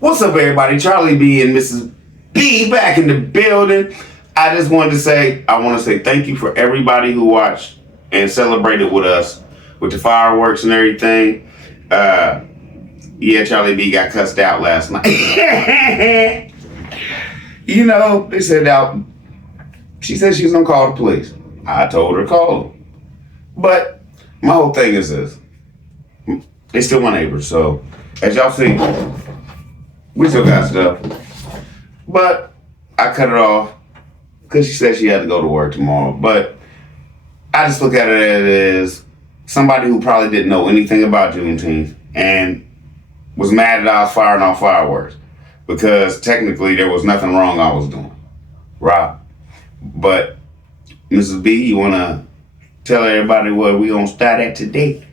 What's up, everybody? Charlie B and Mrs. B back in the building. I just wanted to say, I want to say thank you for everybody who watched and celebrated with us with the fireworks and everything. Yeah, Charlie B got cussed out last night. You know, they said that she said she was gonna call the police. I told her to call them. But my whole thing is this: they still my neighbors, so as y'all see. We still got stuff. But I cut it off because she said she had to go to work tomorrow. But I just look at it as somebody who probably didn't know anything about Juneteenth and was mad that I was firing off fireworks because technically there was nothing wrong I was doing. Right? But Mrs. B, you want to tell everybody where we going to start at today?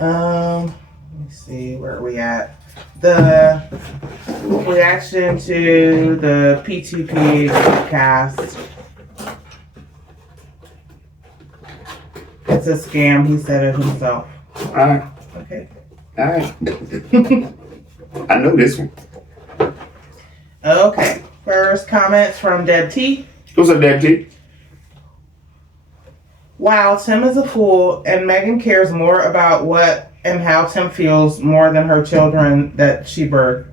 Let me see, where are we at? The reaction to the P2P podcast. It's a scam, he said it himself. Alright. Okay. Alright. I know this one. Okay. First comments from Deb T. What's up, Deb T? Wow, Tim is a fool, and Megan cares more about what and how Tim feels more than her children that she birthed.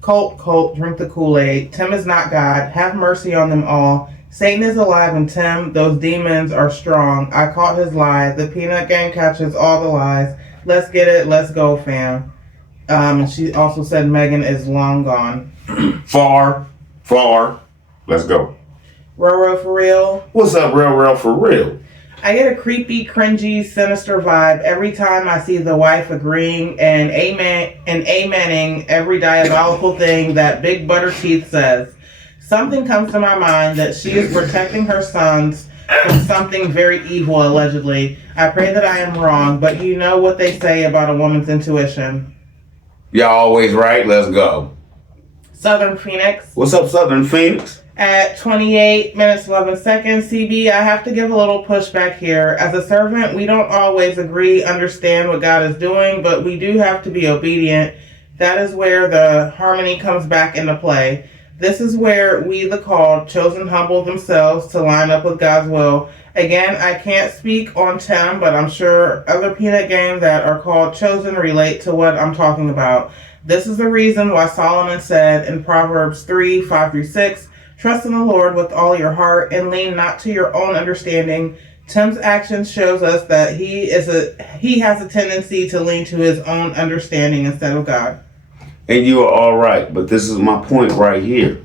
Colt, drink the Kool-Aid. Tim is not God. Have mercy on them all. Satan is alive and Tim, those demons are strong. I caught his lie. The peanut gang catches all the lies. Let's get it. Let's go, fam. She also said Megan is long gone. Far. Let's go. Roro for real. What's up, real for real? I get a creepy, cringy, sinister vibe every time I see the wife agreeing and amening every diabolical thing that Big Butter Teeth says. Something comes to my mind that she is protecting her sons from something very evil, allegedly. I pray that I am wrong, but you know what they say about a woman's intuition. Y'all always right. Let's go. Southern Phoenix. What's up, Southern Phoenix? At 28 minutes 11 seconds, CB, I have to give a little pushback here. As a servant, we don't always understand what God is doing, but we do have to be obedient. That is where the harmony comes back into play. This is where we, the called, chosen, humble themselves to line up with God's will. Again, I can't speak on Tim, but I'm sure other peanut gang that are called chosen relate to what I'm talking about. This is the reason why Solomon said in Proverbs 3, 5-6, trust in the Lord with all your heart and lean not to your own understanding. Tim's actions shows us that he has a tendency to lean to his own understanding instead of God. And you are all right, but this is my point right here.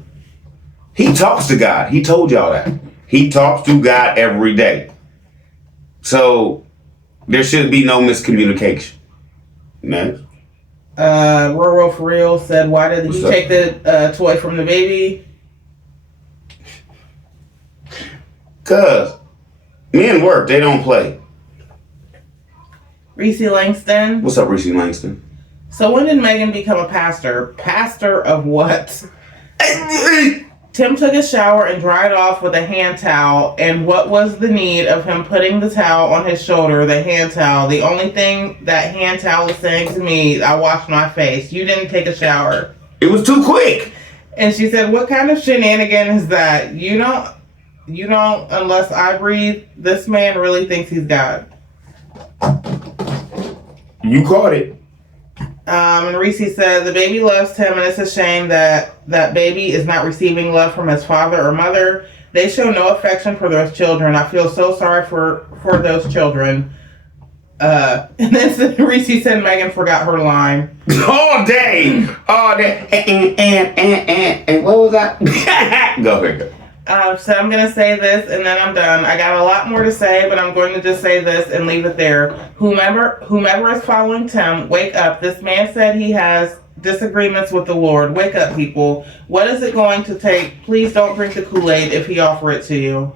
He talks to God. He told y'all that. He talks to God every day. So there should be no miscommunication. Next. Roro for real said, why did he take the toy from the baby? Cause men work, they don't play. Reese Langston. What's up, Reese Langston? So when did Megan become a pastor? Pastor of what? Tim took a shower and dried off with a hand towel. And what was the need of him putting the towel on his shoulder, the hand towel? The only thing that hand towel is saying to me, I washed my face. You didn't take a shower. It was too quick. And she said, what kind of shenanigan is that? You don't, unless I breathe, this man really thinks he's God. You caught it. And Reese said, the baby loves Tim, and it's a shame that that baby is not receiving love from his father or mother. They show no affection for those children. I feel so sorry for those children. And then Reese said Megan forgot her line. All day. And what was that? Go ahead. So I'm going to say this and then I'm done. I got a lot more to say, but I'm going to just say this and leave it there. Whomever is following Tim, wake up. This man said he has disagreements with the Lord. Wake up, people. What is it going to take? Please don't drink the Kool-Aid if he offer it to you.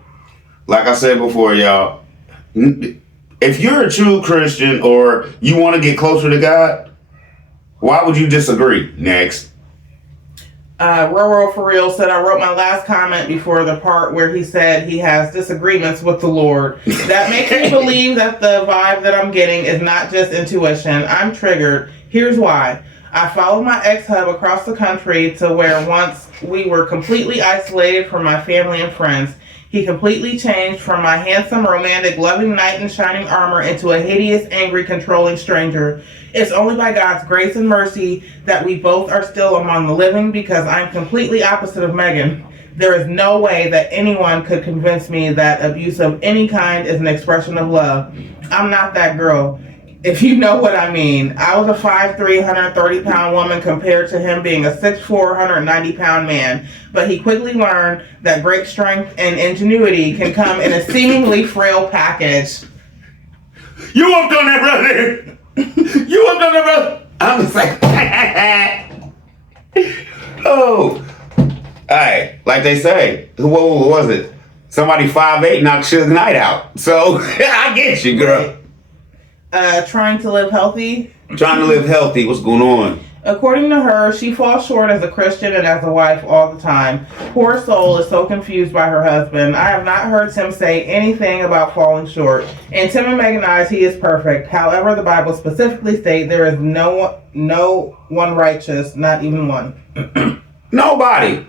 Like I said before, y'all, if you're a true Christian or you want to get closer to God, why would you disagree? Next. Roro for real said, I wrote my last comment before the part where he said he has disagreements with the Lord. That makes me believe that the vibe that I'm getting is not just intuition. I'm triggered. Here's why. I followed my ex-hub across the country to where once we were completely isolated from my family and friends. He completely changed from my handsome, romantic, loving knight in shining armor into a hideous, angry, controlling stranger. It's only by God's grace and mercy that we both are still among the living because I'm completely opposite of Megan. There is no way that anyone could convince me that abuse of any kind is an expression of love. I'm not that girl, if you know what I mean. I was a 5'3", 130-pound woman compared to him being a 6'4", 190-pound man. But he quickly learned that great strength and ingenuity can come in a seemingly frail package. You walked on that, brother. You walked on that, brother. I'm just like, oh. Hey, like they say, what was it? Somebody 5'8" knocked Suge Knight out. So, I get you, girl. Trying to live healthy. Trying to live healthy. What's going on? According to her, she falls short as a Christian and as a wife all the time. Poor soul is so confused by her husband. I have not heard Tim say anything about falling short. In Tim and Megan's eyes, he is perfect. However, the Bible specifically states there is no one righteous, not even one. Nobody.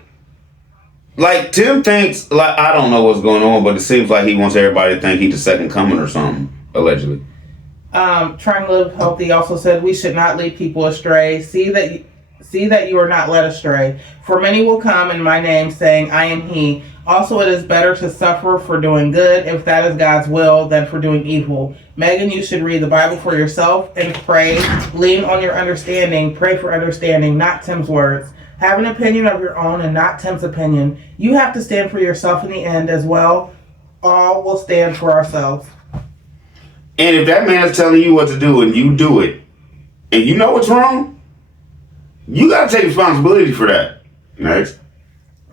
Like, Tim thinks, like, I don't know what's going on, but it seems like he wants everybody to think he's the second coming or something, allegedly. Trying to live healthy also said we should not lead people astray. See that you are not led astray. For many will come in my name saying, I am he. Also, it is better to suffer for doing good, if that is God's will, than for doing evil. Megan, you should read the Bible for yourself and pray. Lean on your understanding. Pray for understanding, not Tim's words. Have an opinion of your own and not Tim's opinion. You have to stand for yourself in the end as well. All will stand for ourselves. And if that man is telling you what to do and you do it, and you know what's wrong, you gotta take responsibility for that. Next.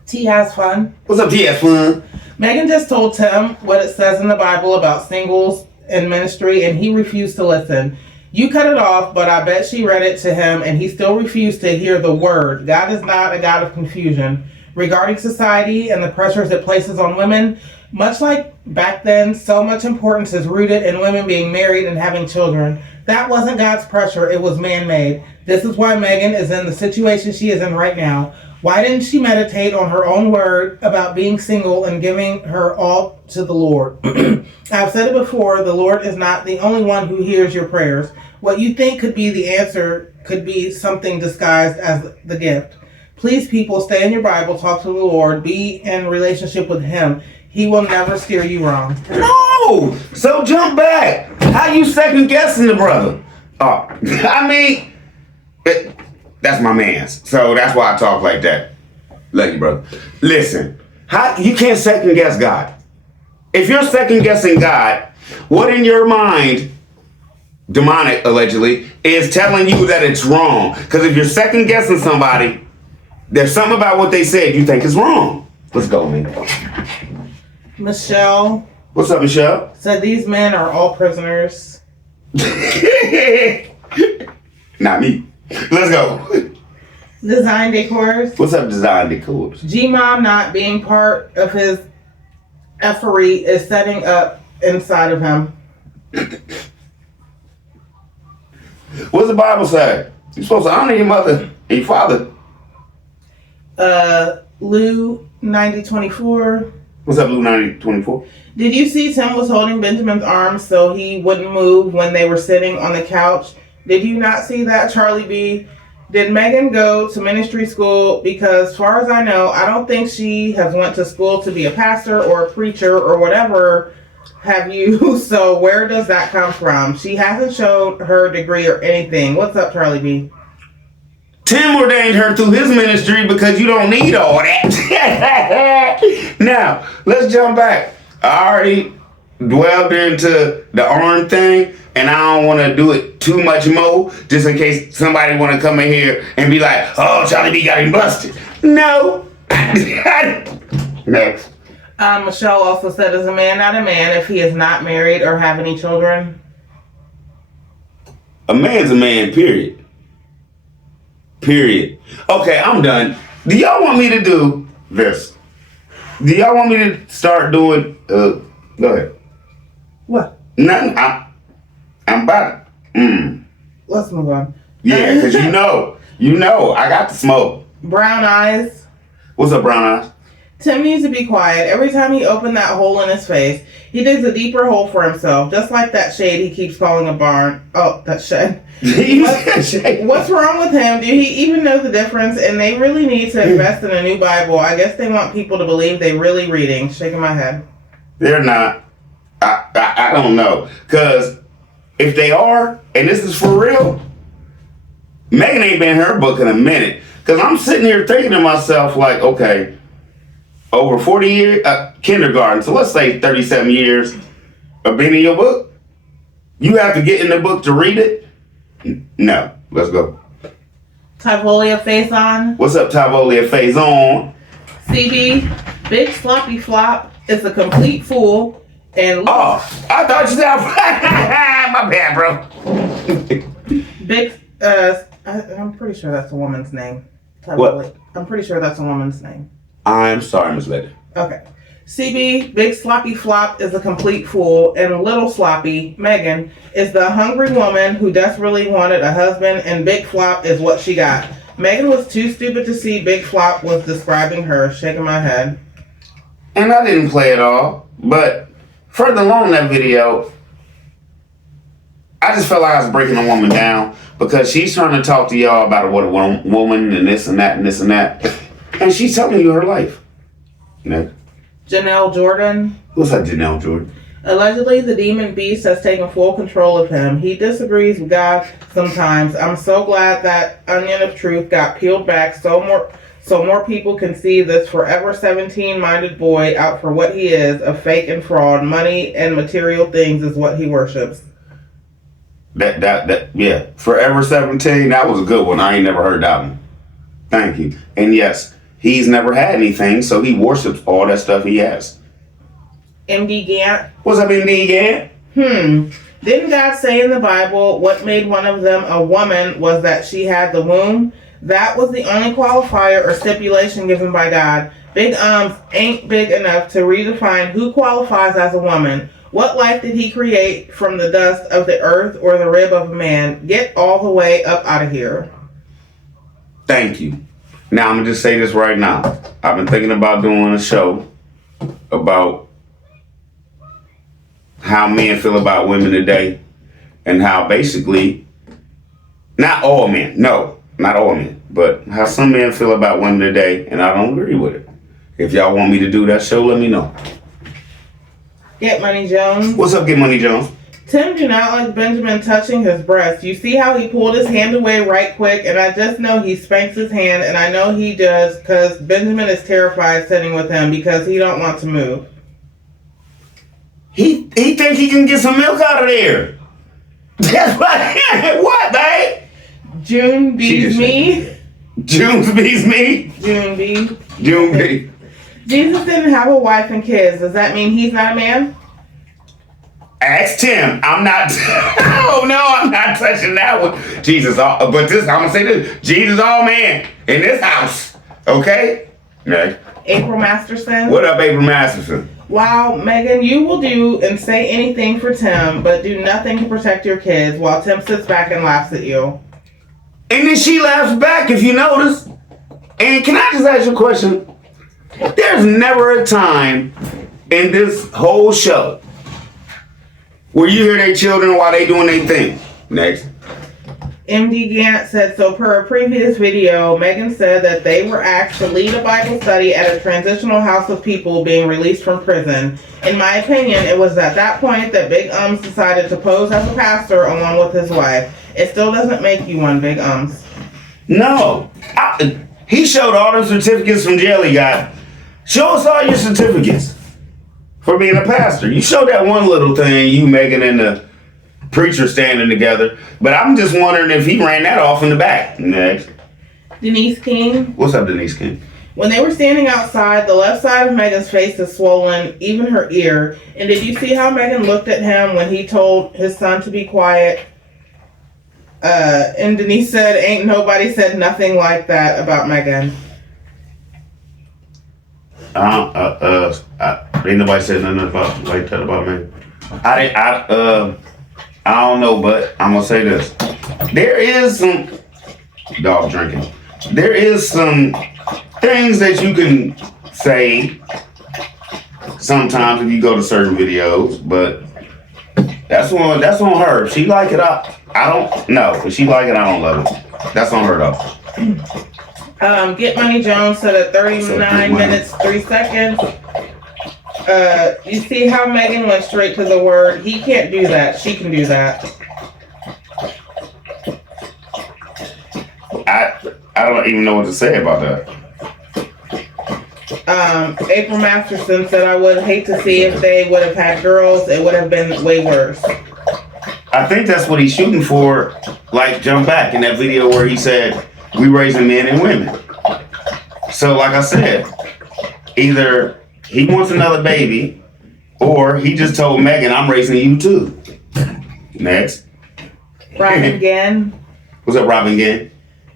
T has fun. What's up, T has fun? Megan just told Tim what it says in the Bible about singles and ministry, and he refused to listen. You cut it off, but I bet she read it to him, and he still refused to hear the word. God is not a God of confusion. Regarding society and the pressures it places on women, much like back then, so much importance is rooted in women being married and having children. That wasn't God's pressure, it was man-made. This is why Megan is in the situation she is in right now. Why didn't she meditate on her own word about being single and giving her all to the Lord? I've said it before, the Lord is not the only one who hears your prayers. What you think could be the answer could be something disguised as the gift. Please, people, stay in your Bible, talk to the Lord, be in relationship with Him. He will never steer you wrong. No! So jump back. How you second guessing the brother? Oh, I mean, that's my man's. So that's why I talk like that. Love you, brother. Listen, you can't second guess God. If you're second guessing God, what in your mind, demonic allegedly, is telling you that it's wrong? Because if you're second guessing somebody, there's something about what they said you think is wrong. Let's go, man. Michelle. What's up, Michelle? Said these men are all prisoners. Not me. Let's go. Design Decors. What's up, Design Decors? G-Mom not being part of his effery is setting up inside of him. What's the Bible say? You're supposed to honor your mother and your father. Lou 9024. What's up, Lou 9024? Did you see Tim was holding Benjamin's arm so he wouldn't move when they were sitting on the couch? Did you not see that, Charlie B? Did Megan go to ministry school? Because as far as I know, I don't think she has went to school to be a pastor or a preacher or whatever have you. So where does that come from? She hasn't showed her degree or anything. What's up, Charlie B? Tim ordained her through his ministry because you don't need all that. Now, let's jump back. I already dwelled into the arm thing, and I don't want to do it too much more, just in case somebody want to come in here and be like, oh, Charlie B got him busted. No. Next. Michelle also said, is a man not a man if he is not married or have any children? A man's a man, period. Period. Okay, I'm done. Do y'all want me to do this? Do y'all want me to start doing, go ahead. What? Nothing. I'm about it. Let's move on. Yeah, because you know, You know, I got the smoke. Brown eyes. What's up, brown eyes? Tim needs to be quiet. Every time he opened that hole in his face, he digs a deeper hole for himself, just like that shade he keeps calling a barn. Oh, that shed. What's wrong with him? Do he even know the difference? And they really need to invest in a new Bible. I guess they want people to believe they're really reading. Shaking my head. They're not. I don't know. Because if they are, and this is for real, Megan ain't been in her book in a minute. Because I'm sitting here thinking to myself, like, okay, over 40 years, kindergarten, so let's say 37 years of being in your book, you have to get in the book to read it? No. Let's go. Tyvolia face on. What's up, Tyvolia face on? CB, Big Sloppy Flop is a complete fool. And I thought you said my bad, bro. Big, I'm pretty sure that's a woman's name. What? I'm pretty sure that's a woman's name. I'm sorry, Miss Lady. Okay. CB, Big Sloppy Flop is a complete fool, and Little Sloppy, Megan, is the hungry woman who desperately wanted a husband, and Big Flop is what she got. Megan was too stupid to see Big Flop was describing her, shaking my head. And I didn't play it all, but further along in that video, I just felt like I was breaking a woman down because she's trying to talk to y'all about what a woman and this and that and this and that. And she's telling you her life. Nick? Janelle Jordan. What's up, Janelle Jordan? Allegedly, the demon beast has taken full control of him. He disagrees with God sometimes. I'm so glad that onion of truth got peeled back so more people can see this forever 17-minded boy out for what he is, a fake and fraud. Money and material things is what he worships. Yeah. Forever 17, that was a good one. I ain't never heard that one. Thank you. And yes, he's never had anything, so he worships all that stuff he has. MD Gant. What's up, MD Gant? Didn't God say in the Bible, what made one of them a woman was that she had the womb? That was the only qualifier or stipulation given by God. Big ums ain't big enough to redefine who qualifies as a woman. What life did he create from the dust of the earth or the rib of a man? Get all the way up out of here. Thank you. Now, I'm going to just say this right now. I've been thinking about doing a show about how men feel about women today and how basically, not all men, no, not all men, but how some men feel about women today, and I don't agree with it. If y'all want me to do that show, let me know. Get Money Jones. What's up, Get Money Jones? Tim do not like Benjamin touching his breast. You see how he pulled his hand away right quick, and I just know he spanks his hand, and I know he does because Benjamin is terrified sitting with him because he don't want to move. He think he can get some milk out of there. That's what, babe? June bees me. June bees me? June B. June B. Jesus didn't have a wife and kids. Does that mean he's not a man? Ask Tim. I'm not. Oh no, I'm not touching that one. Jesus, but this I'm gonna say this. Jesus, all man in this house. Okay. Next. April Masterson. What up, April Masterson? Wow, Megan, you will do and say anything for Tim, but do nothing to protect your kids while Tim sits back and laughs at you. And then she laughs back, if you notice. And can I just ask you a question? There's never a time in this whole show where you hear their children while they doing their thing. Next. MD Gant said, so per a previous video, Megan said that they were asked to lead a Bible study at a transitional house of people being released from prison. In my opinion, it was at that point that Big Ums decided to pose as a pastor along with his wife. It still doesn't make you one, Big Ums. No. He showed all the certificates from jail he got. Show us all your certificates for being a pastor. You showed that one little thing, you, Megan, and the preacher standing together. But I'm just wondering if he ran that off in the back. Next. Denise King. What's up, Denise King? When they were standing outside, the left side of Megan's face is swollen, even her ear. And did you see how Megan looked at him when he told his son to be quiet? And Denise said, ain't nobody said nothing like that about Megan. Ain't nobody said nothing about like that about me. I don't know, but I'm gonna say this. There is some dog drinking. There is some things that you can say sometimes if you go to certain videos, but that's on her. If she like it, I don't know. If she like it, I don't love it. That's on her though. Get Money Jones said at 39 minutes 3 seconds. You see how Megan went straight to the word. He can't do that. She can do that. I don't even know what to say about that. April Masterson said, I would hate to see if they would have had girls. It would have been way worse. I think that's what he's shooting for. Like, jump back in that video where he said, we raising men and women. So, like I said, either he wants another baby or he just told Megan, I'm raising you too. Next. Robin Gann. What's up, Robin Gann?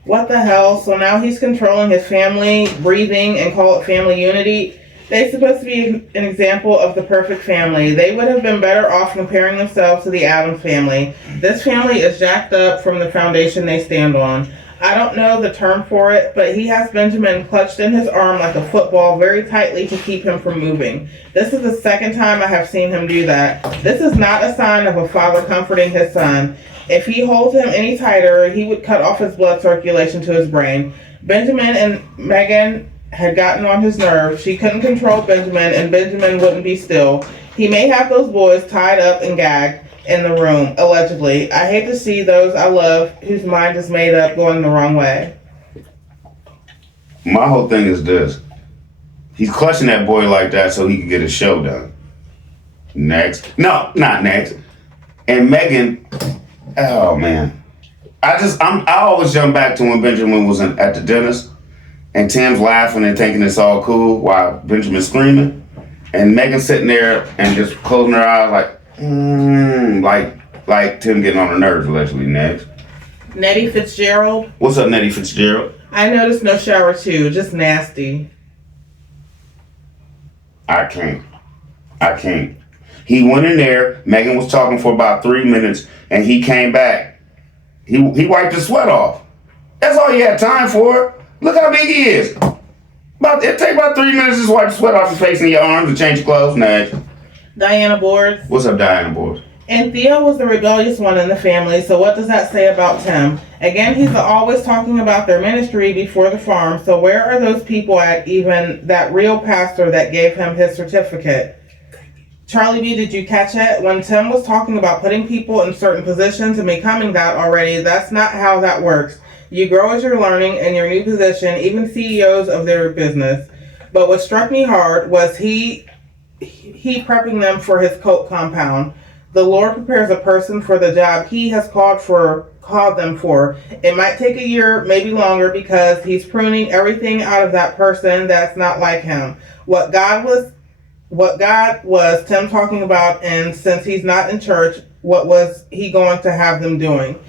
What the hell? So now he's controlling his family, breathing, and call it family unity. They're supposed to be an example of the perfect family. They would have been better off comparing themselves to the Addams family. This family is jacked up from the foundation they stand on. I don't know the term for it, but he has Benjamin clutched in his arm like a football very tightly to keep him from moving. This is the second time I have seen him do that. This is not a sign of a father comforting his son. If he holds him any tighter, he would cut off his blood circulation to his brain. Benjamin and Megan had gotten on his nerves. She couldn't control Benjamin, and Benjamin wouldn't be still. He may have those boys tied up and gagged in the room, allegedly. I hate to see those I love whose mind is made up going the wrong way. My whole thing is this. He's clutching that boy like that so he can get his show done. Next. No, not next. And Megan, oh man. I always jump back to when Benjamin was at the dentist and Tim's laughing and thinking it's all cool while Benjamin's screaming. And Megan's sitting there and just closing her eyes like Tim getting on her nerves allegedly. Next. Nettie Fitzgerald. What's up, Nettie Fitzgerald? I noticed no shower too, just nasty. I can't. He went in there, Megan was talking for about 3 minutes, and he came back. He wiped his sweat off. That's all he had time for. Look how big he is. It take about 3 minutes to just wipe the sweat off your face and your arms and change your clothes. Next. Diana Boards. What's up, Diana Boards? And Theo was the rebellious one in the family, so what does that say about Tim? Again, he's always talking about their ministry before the farm, so where are those people at, even that real pastor that gave him his certificate? Charlie B, did you catch it? When Tim was talking about putting people in certain positions and becoming that already, that's not how that works. You grow as you're learning in your new position, even CEOs of their business. But what struck me hard was he prepping them for his cult compound. The Lord prepares a person for the job he has called them for. It might take a year, maybe longer, because he's pruning everything out of that person that's not like him. What God was Tim talking about, and since he's not in church, what was he going to have them doing?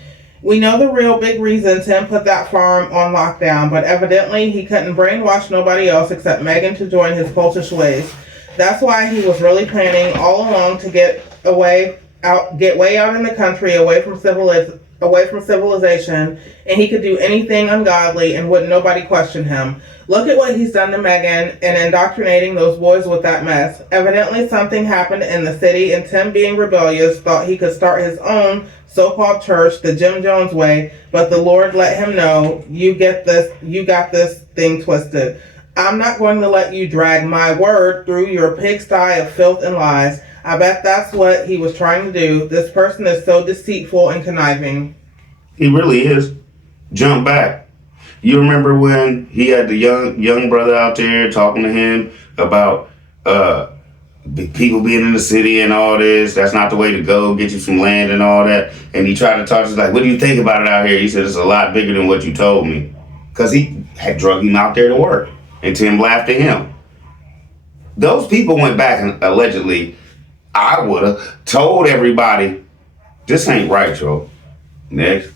We know the real big reason Tim put that farm on lockdown, but evidently he couldn't brainwash nobody else except Megan to join his cultish ways. That's why he was really planning all along to get way out in the country, away from civilization, and he could do anything ungodly and wouldn't nobody question him. Look at what he's done to Megan and indoctrinating those boys with that mess. Evidently something happened in the city, and Tim, being rebellious, thought he could start his own so-called church the Jim Jones way, but the Lord let him know, you got this thing twisted. I'm not going to let you drag my word through your pigsty of filth and lies. I bet that's what he was trying to do. This person is so deceitful and conniving. He really is. Jump back. You remember when he had the young brother out there talking to him about people being in the city and all this? That's not the way to go. Get you some land and all that. And he tried to talk to us like, what do you think about it out here? He said, it's a lot bigger than what you told me. Because he had drug him out there to work. And Tim laughed at him. Those people went back and allegedly, I would have told everybody, this ain't right, y'all. Next.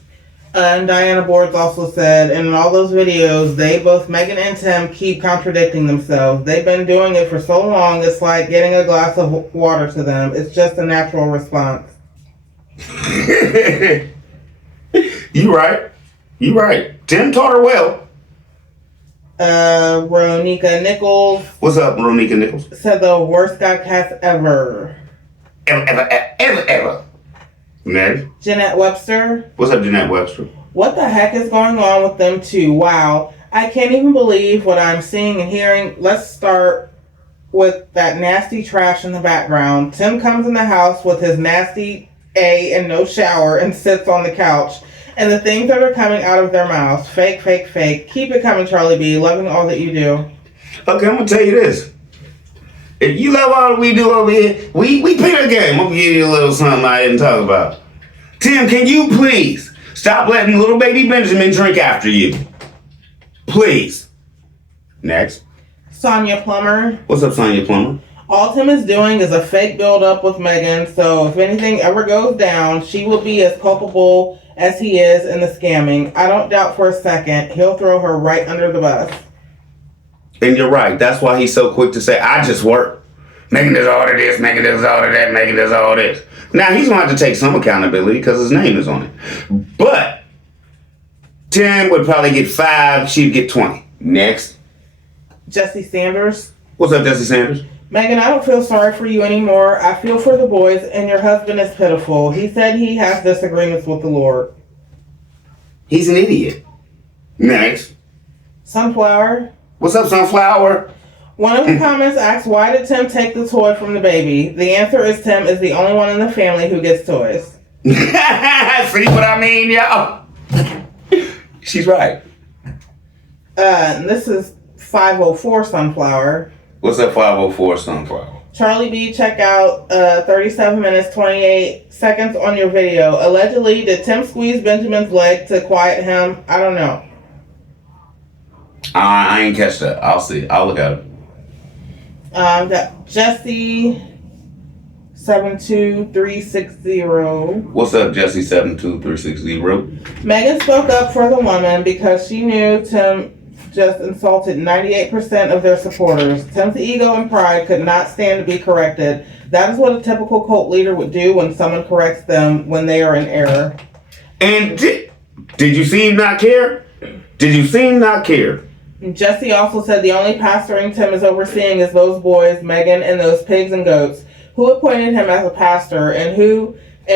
And Diana Boards also said, in all those videos, both Megan and Tim keep contradicting themselves. They've been doing it for so long, it's like getting a glass of water to them. It's just a natural response. You right. You right. Tim taught her well. Ronika Nichols What's up, Ronika Nichols? said the worst godcast ever. Ever. Next. Jeanette Webster. What's up, Jeanette Webster? What the heck is going on with them two? Wow. I can't even believe what I'm seeing and hearing. Let's start with that nasty trash in the background. Tim comes in the house with his nasty A and no shower and sits on the couch. And the things that are coming out of their mouths. Fake, fake, fake. Keep it coming, Charlie B. Loving all that you do. Okay, I'm going to tell you this. If you love all that we do over here, we play the game. I'm going to give you a little something I didn't talk about. Tim, can you please stop letting little baby Benjamin drink after you? Please. Next. Sonia Plummer. What's up, Sonia Plummer? All Tim is doing is a fake build-up with Megan, so if anything ever goes down, she will be as culpable as he is in the scamming. I don't doubt for a second he'll throw her right under the bus. And you're right. That's why he's so quick to say, I just work. Megan does all of this, Megan does all of that, Megan does all this. Now, he's going to have to take some accountability because his name is on it. But Tim would probably get 5, she'd get 20. Next. Jesse Sanders. What's up, Jesse Sanders? Megan, I don't feel sorry for you anymore. I feel for the boys, and your husband is pitiful. He said he has disagreements with the Lord. He's an idiot. Next. Sunflower. What's up, Sunflower? One of the comments asks, why did Tim take the toy from the baby? The answer is Tim is the only one in the family who gets toys. See what I mean, y'all? She's right. This is 504 Sunflower. What's up, 504 Sunflower? Charlie B, check out 37 minutes, 28 seconds on your video. Allegedly, did Tim squeeze Benjamin's leg to quiet him? I don't know. I ain't catch that. I'll see. I'll look at it. Got Jesse 72360. What's up, Jesse 72360? Megan spoke up for the woman because she knew Tim just insulted 98% of their supporters. Tim's ego and pride could not stand to be corrected. That is what a typical cult leader would do when someone corrects them when they are in error. And did you see him not care? Did you see him not care? Jesse also said the only pastoring Tim is overseeing is those boys, Megan, and those pigs and goats. Who appointed him as a pastor, and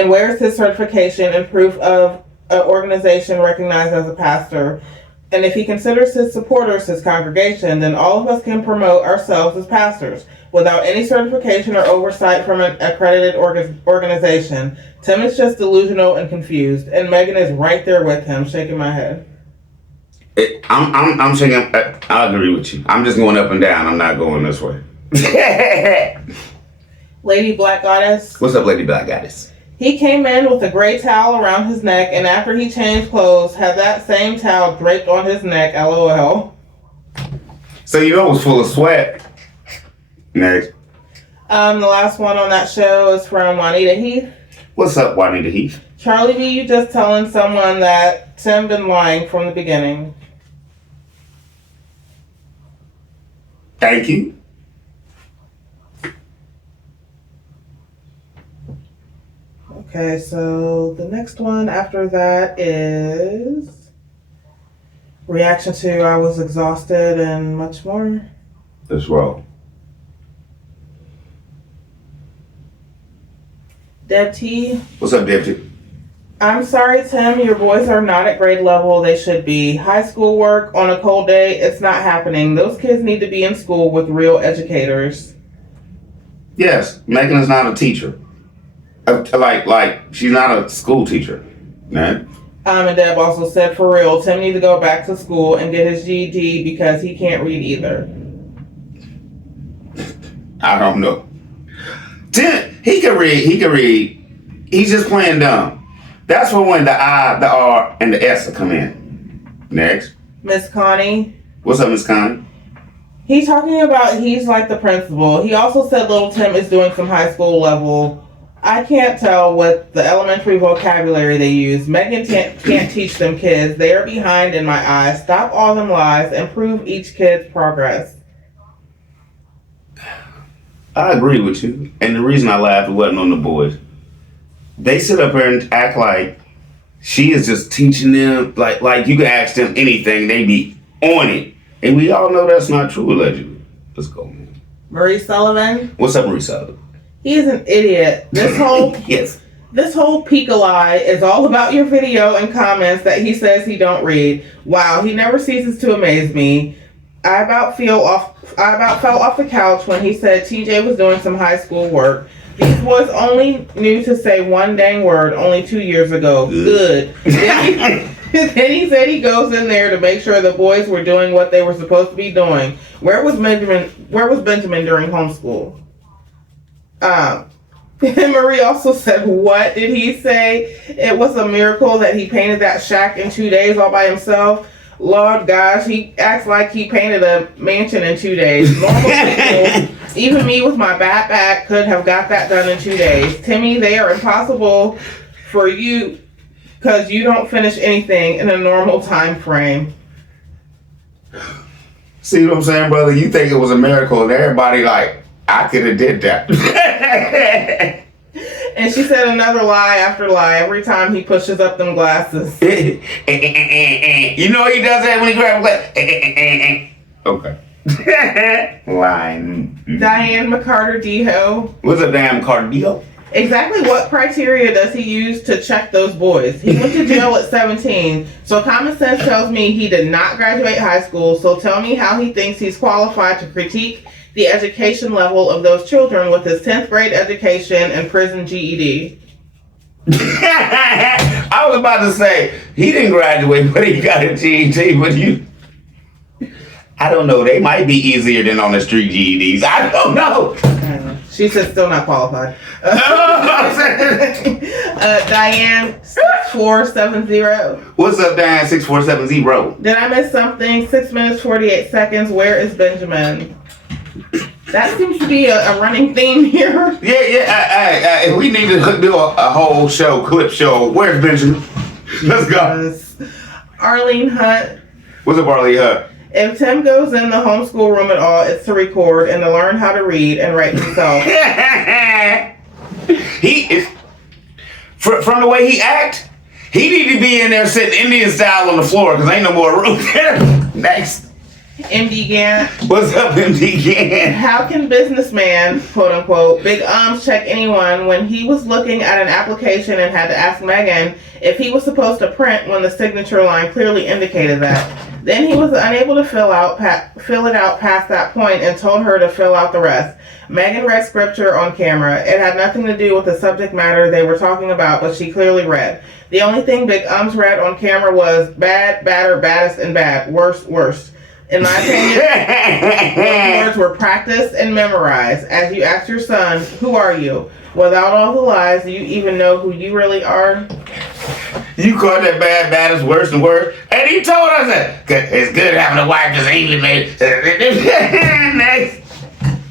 where's his certification and proof of an organization recognized as a pastor? And if he considers his supporters his congregation, then all of us can promote ourselves as pastors without any certification or oversight from an accredited organization. Tim is just delusional and confused, and Megan is right there with him, shaking my head. I'm shaking. I agree with you. I'm just going up and down. I'm not going this way. Lady Black Goddess. What's up, Lady Black Goddess? He came in with a gray towel around his neck, and after he changed clothes, had that same towel draped on his neck. LOL. So you know it was full of sweat. Next. The last one on that show is from Juanita Heath. What's up, Juanita Heath? Charlie B, you just telling someone that Tim been lying from the beginning. Thank you. Okay, so the next one after that is reaction to I was exhausted and much more. Let's roll. Deb T. What's up, Deb T? I'm sorry, Tim, your boys are not at grade level they should be. High school work on a cold day, it's not happening. Those kids need to be in school with real educators. Yes, Megan is not a teacher. Like she's not a school teacher. Man. And Deb also said, for real, Tim needs to go back to school and get his GED because he can't read either. I don't know. Tim, he can read. He's just playing dumb. That's for when the I, the R, and the S will come in. Next. Miss Connie. What's up, Miss Connie? He's talking about he's like the principal. He also said little Tim is doing some high school level. I can't tell what the elementary vocabulary they use. Megan can't teach them kids. They are behind in my eyes. Stop all them lies and prove each kid's progress. I agree with you. And the reason I laughed, it wasn't on the boys. They sit up here and act like she is just teaching them like you can ask them anything, they be on it. And we all know that's not true, allegedly. Let's go, man. Marie Sullivan. What's up, Marie Sullivan? He is an idiot. This whole yes. This whole Peek-a-lie is all about your video and comments that he says he don't read. Wow, he never ceases to amaze me. I about fell off the couch when he said TJ was doing some high school work. These boys only knew to say one dang word only 2 years ago. Good. Then he said he goes in there to make sure the boys were doing what they were supposed to be doing. Where was Benjamin during homeschool? Marie also said, what did he say? It was a miracle that he painted that shack in 2 days all by himself. Lord gosh, he acts like he painted a mansion in 2 days. Normal people, even me with my bad back, could have got that done in 2 days. Timmy, they are impossible for you because you don't finish anything in a normal time frame. See what I'm saying, brother? You think it was a miracle, and everybody like, I could have did that. And she said another lie after lie every time he pushes up them glasses. You know he does that when he grabs a glass. Okay. Line. Diane McCarter-Deho. What's up, Diane McCarter-Deho? Exactly what criteria does he use to check those boys? He went to jail at 17, so common sense tells me he did not graduate high school, so tell me how he thinks he's qualified to critique the education level of those children with his 10th grade education and prison GED. I was about to say, he didn't graduate, but he got a GED, but I don't know, they might be easier than on the street GEDs. I don't know. She said still not qualified. Diane 6470. What's up, Diane 6470? Did I miss something? 6 minutes 48 seconds. Where is Benjamin? That seems to be a running theme here. Yeah. We need to do a whole show, clip show. Where's Benjamin? Let's go. Arlene Hunt. What's up, Arlene Hunt? If Tim goes in the homeschool room at all, it's to record and to learn how to read and write himself. He is, from the way he act, he need to be in there sitting Indian style on the floor because ain't no more room there. Next. MD Gant. What's up, MD Gant? How can businessman, quote unquote, big check anyone when he was looking at an application and had to ask Megan if he was supposed to print when the signature line clearly indicated that? Then he was unable to fill it out past that point and told her to fill out the rest. Megan read scripture on camera. It had nothing to do with the subject matter they were talking about, but she clearly read. The only thing Big read on camera was bad, badder, baddest, and bad. Worst. In my opinion, those words were practiced and memorized. As you ask your son, who are you? Without all the lies, do you even know who you really are? You called that bad, baddest, worst, and worst. And he told us that it's good having a wife that's easily made. Next.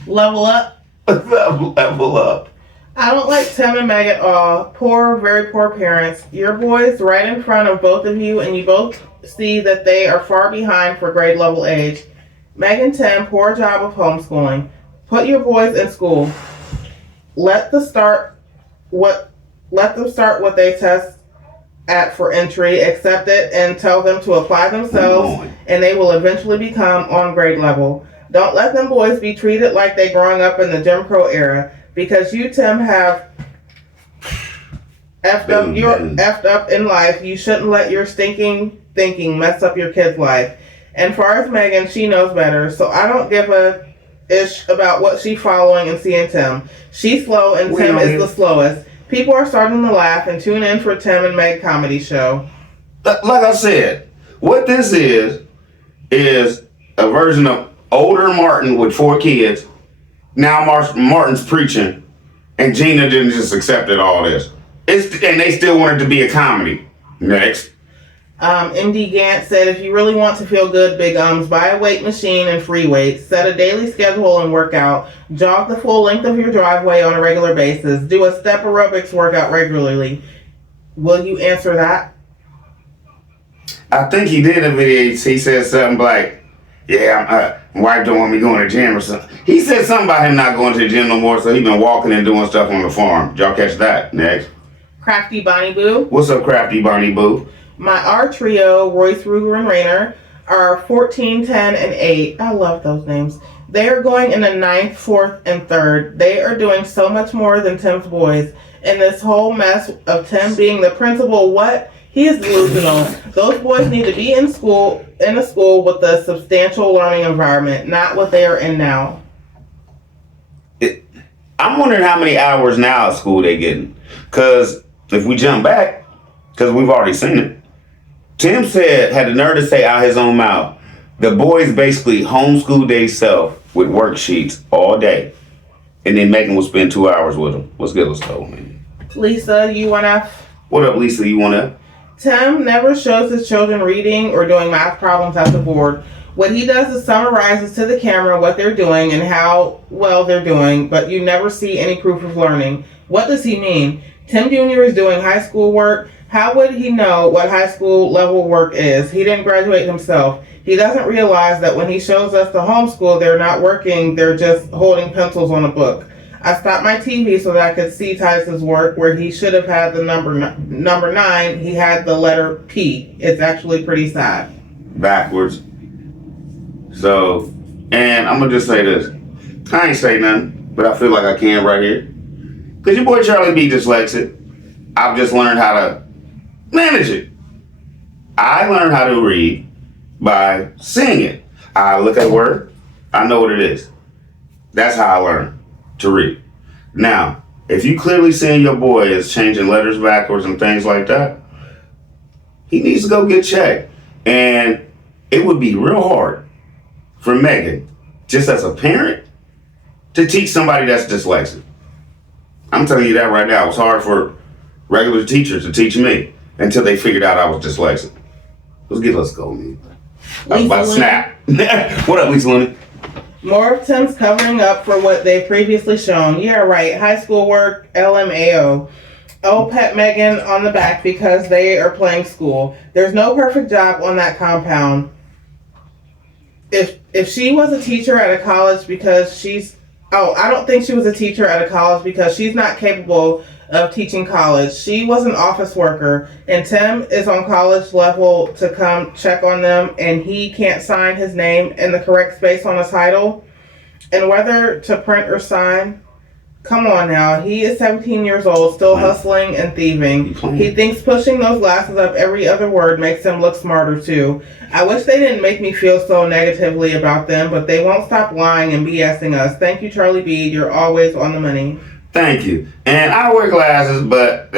Level up. Level up. I don't like Tim and Meg at all. Poor, very poor parents. Your boy's right in front of both of you, and you both see that they are far behind for grade level age. Meg and Tim, poor job of homeschooling. Put your boys in school. Let them start what they test at for entry, accept it, and tell them to apply themselves, and they will eventually become on grade level. Don't let them boys be treated like they growing up in the Jim Crow era. Because you, Tim, have effed up in life, you shouldn't let your stinking thinking mess up your kid's life. And far as Megan, she knows better, so I don't give a ish about what she's following and seeing Tim. She's slow and Tim is the slowest. People are starting to laugh and tune in for Tim and Meg comedy show. Like I said, what this is a version of older Martin with 4 kids. Now Martin's preaching, and Gina didn't just accept all this. And they still wanted to be a comedy. Next. MD Gant said, if you really want to feel good, Big buy a weight machine and free weights. Set a daily schedule and workout. Jog the full length of your driveway on a regular basis. Do a step aerobics workout regularly. Will you answer that? I think he did a video. He said something like, yeah, my wife don't want me going to the gym or something. He said something about him not going to the gym no more, so he's been walking and doing stuff on the farm. Did y'all catch that? Next. Crafty Bonnie Boo. What's up, Crafty Bonnie Boo? My R trio, Royce, Ruger, and Rayner, are 14, 10, and 8. I love those names. They are going in the 9th, 4th, and 3rd. They are doing so much more than Tim's boys. And this whole mess of Tim being the principal, what? He is delusional. Those boys need to be in a school with a substantial learning environment, not what they are in now. I'm wondering how many hours now at school they getting. Because if we jump back, because we've already seen it, Tim had the nerve to say out his own mouth, the boys basically homeschool themselves with worksheets all day. And then Megan will spend 2 hours with them. What's good, let's go, man. Lisa, you want to... What up, Lisa? You want to... Tim never shows his children reading or doing math problems at the board. What he does is summarizes to the camera what they're doing and how well they're doing, but you never see any proof of learning. What does he mean? Tim Jr. is doing high school work. How would he know what high school level work is? He didn't graduate himself. He doesn't realize that when he shows us the homeschool, they're not working, they're just holding pencils on a book. I stopped my TV so that I could see Tice's work where he should have had the number 9. He had the letter P. It's actually pretty sad. Backwards. So, and I'm going to just say this. I ain't say nothing, but I feel like I can right here. Because your boy Charlie be dyslexic. I've just learned how to manage it. I learned how to read by seeing it. I look at a word, I know what it is. That's how I learn to read. Now, if you clearly seeing your boy is changing letters backwards and things like that, he needs to go get checked. And it would be real hard for Megan, just as a parent, to teach somebody that's dyslexic. I'm telling you that right now. It was hard for regular teachers to teach me until they figured out I was dyslexic. Let's go, man. I was about to snap. What up, Lisa Lynn? More of Tim's covering up for what they've previously shown. Yeah, right. High school work, LMAO. Oh, pet Megan on the back because they are playing school. There's no perfect job on that compound. If she was a teacher at a college because she's... Oh, I don't think she was a teacher at a college because she's not capable of teaching college. She was an office worker, and Tim is on college level to come check on them, and he can't sign his name in the correct space on his title. And whether to print or sign, come on now. He is 17 years old, still hustling and thieving. He thinks pushing those glasses up every other word makes him look smarter too. I wish they didn't make me feel so negatively about them, but they won't stop lying and BSing us. Thank you, Charlie Bede. You're always on the money. Thank you. And I wear glasses, but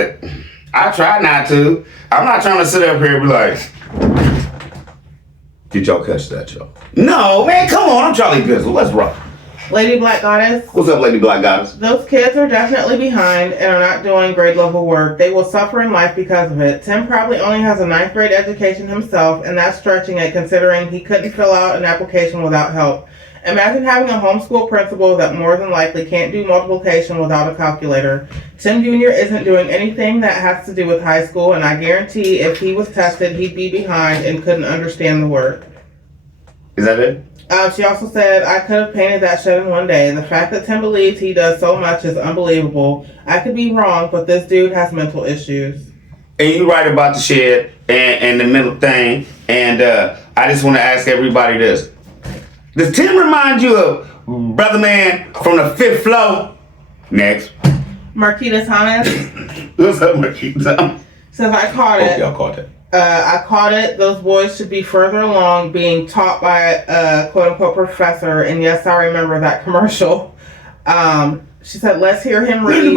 I try not to. I'm not trying to sit up here and be like, did y'all catch that, y'all? No, man, come on. I'm Charlie Bizzle. Let's rock. Lady Black Goddess. What's up, Lady Black Goddess? Those kids are definitely behind and are not doing grade level work. They will suffer in life because of it. Tim probably only has a 9th grade education himself, and that's stretching it considering he couldn't fill out an application without help. Imagine having a homeschool principal that more than likely can't do multiplication without a calculator. Tim Jr. isn't doing anything that has to do with high school, and I guarantee if he was tested, he'd be behind and couldn't understand the work. Is that it? She also said, I could have painted that shed in one day. The fact that Tim believes he does so much is unbelievable. I could be wrong, but this dude has mental issues. And you right about the shed and the mental thing. And I just want to ask everybody this. Does Tim remind you of Brother Man from the 5th floor? Next. Marquita Thomas. What's up, Marquita? Says, I caught it. Y'all caught it. I caught it. Those boys should be further along being taught by a quote-unquote professor. And yes, I remember that commercial. She said, let's hear him read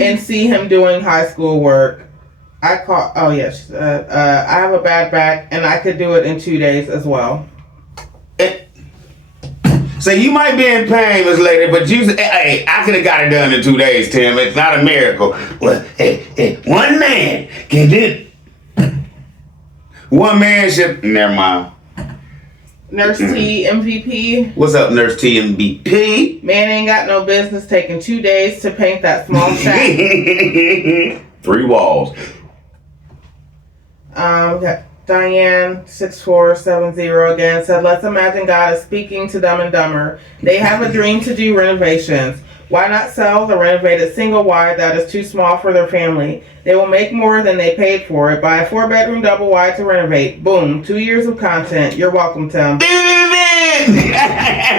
and see him doing high school work. She said, I have a bad back and I could do it in 2 days as well. So you might be in pain, Miss Lady, but I could have got it done in 2 days, Tim. It's not a miracle. Well, one man can do it. One man should... Never mind. Nurse T MVP. What's up, Nurse T MVP? Man ain't got no business taking 2 days to paint that small shack. 3 walls. We got Diane 6470 again said, let's imagine God is speaking to Dumb and Dumber. They have a dream to do renovations. Why not sell the renovated single wide that is too small for their family? They will make more than they paid for it. Buy a 4-bedroom double wide to renovate. Boom. 2 years of content. You're welcome, Tim. I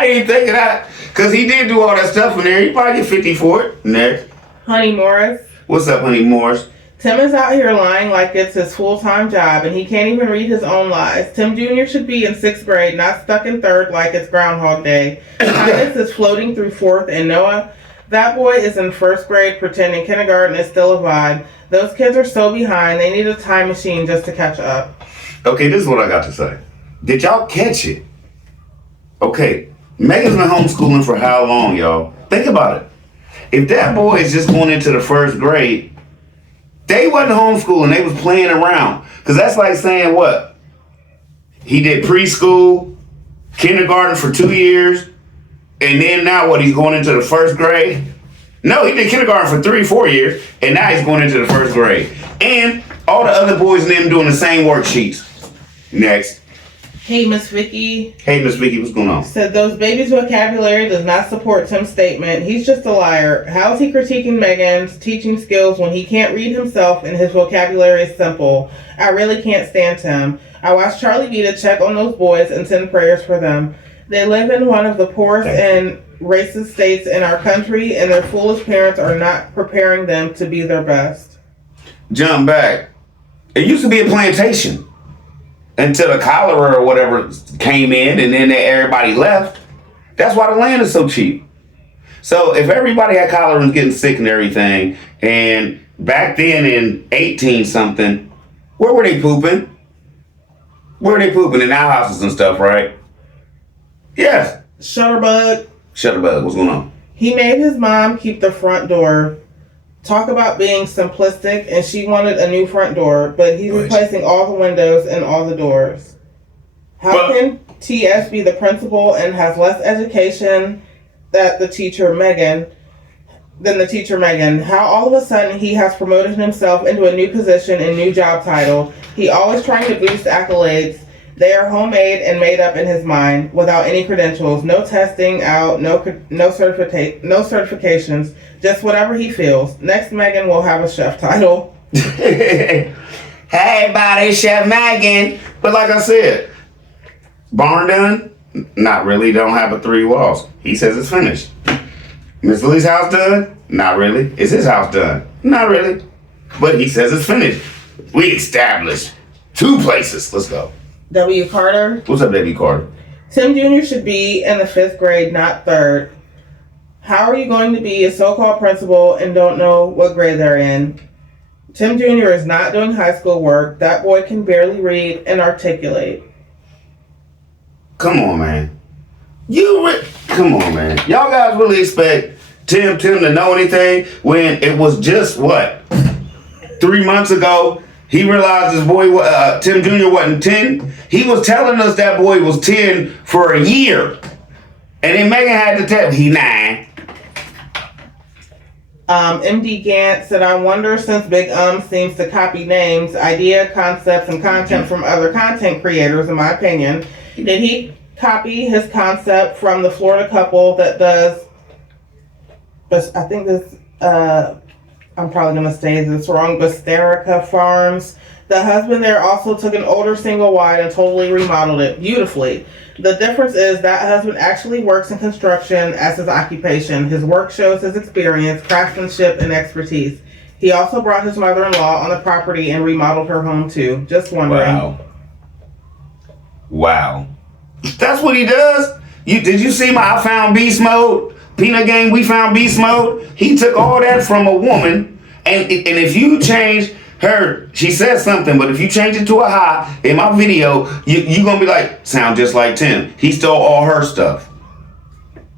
didn't even think of that. Because he did do all that stuff in there. He probably get 50 for it. Next. Honey Morris. What's up, Honey Morris? Tim is out here lying like it's his full-time job, and he can't even read his own lies. Tim Jr. should be in 6th grade, not stuck in 3rd like it's Groundhog Day. Titus is floating through 4th, and Noah, that boy is in 1st grade pretending kindergarten is still a vibe. Those kids are so behind, they need a time machine just to catch up. Okay, this is what I got to say. Did y'all catch it? Okay, Megan's been homeschooling for how long, y'all? Think about it. If that boy is just going into the 1st grade, they wasn't homeschooling, they was playing around. Because that's like saying what? He did preschool, kindergarten for 2 years, and then now what, he's going into the 1st grade? No, he did kindergarten for 3-4 years, and now he's going into the 1st grade. And all the other boys and them doing the same worksheets. Next. Hey, Miss Vicky. Hey, Miss Vicky, what's going on? Said those babies' vocabulary does not support Tim's statement. He's just a liar. How is he critiquing Megan's teaching skills when he can't read himself and his vocabulary is simple? I really can't stand Tim. I watched Charlie Vita check on those boys and send prayers for them. They live in one of the poorest and racist states in our country, and their foolish parents are not preparing them to be their best. Jump back. It used to be a plantation. Until the cholera or whatever came in and then everybody left. That's why the land is so cheap. So if everybody had cholera and getting sick and everything, and back then in 18 something, where were they pooping? Where were they pooping? In outhouses and stuff, right? Yes. Shutterbug. Shutterbug, what's going on? He made his mom keep the front door. Talk about being simplistic, and she wanted a new front door, but he's replacing all the windows and all the doors. How can TS be the principal and has less education than the teacher Megan? How all of a sudden he has promoted himself into a new position and new job title. He always trying to boost accolades. They are homemade and made up in his mind without any credentials, no testing out, no certifications, just whatever he feels. Next, Megan will have a chef title. Hey, buddy, Chef Megan. But like I said, barn done? Not really. Don't have a 3 walls. He says it's finished. Miss Lily's house done? Not really. Is his house done? Not really. But he says it's finished. We established 2 places. Let's go. W. Carter. What's up, W. Carter? Tim Jr. should be in the 5th grade, not 3rd. How are you going to be a so-called principal and don't know what grade they're in? Tim Jr. is not doing high school work. That boy can barely read and articulate. Come on, man. Come on, man. Y'all guys really expect Tim to know anything when it was just, 3 months ago, he realized his boy, Tim Jr. wasn't 10. He was telling us that boy was 10 for a year. And then Megan had to tell him, he 9. MD Gant said, I wonder, since Big seems to copy names, idea, concepts, and content from other content creators, in my opinion, did he copy his concept from the Florida couple that does, I think this, I'm probably going to say this wrong, Basterica Farms. The husband there also took an older single wide and totally remodeled it beautifully. The difference is that husband actually works in construction as his occupation. His work shows his experience, craftsmanship, and expertise. He also brought his mother-in-law on the property and remodeled her home too. Just wondering. Wow. That's what he does? Did you see my I Found Beast Mode? Peanut Game, We Found Beast Mode? He took all that from a woman, and if you change her, she says something, but if you change it to a high in my video, you're going to be like, sound just like Tim. He stole all her stuff.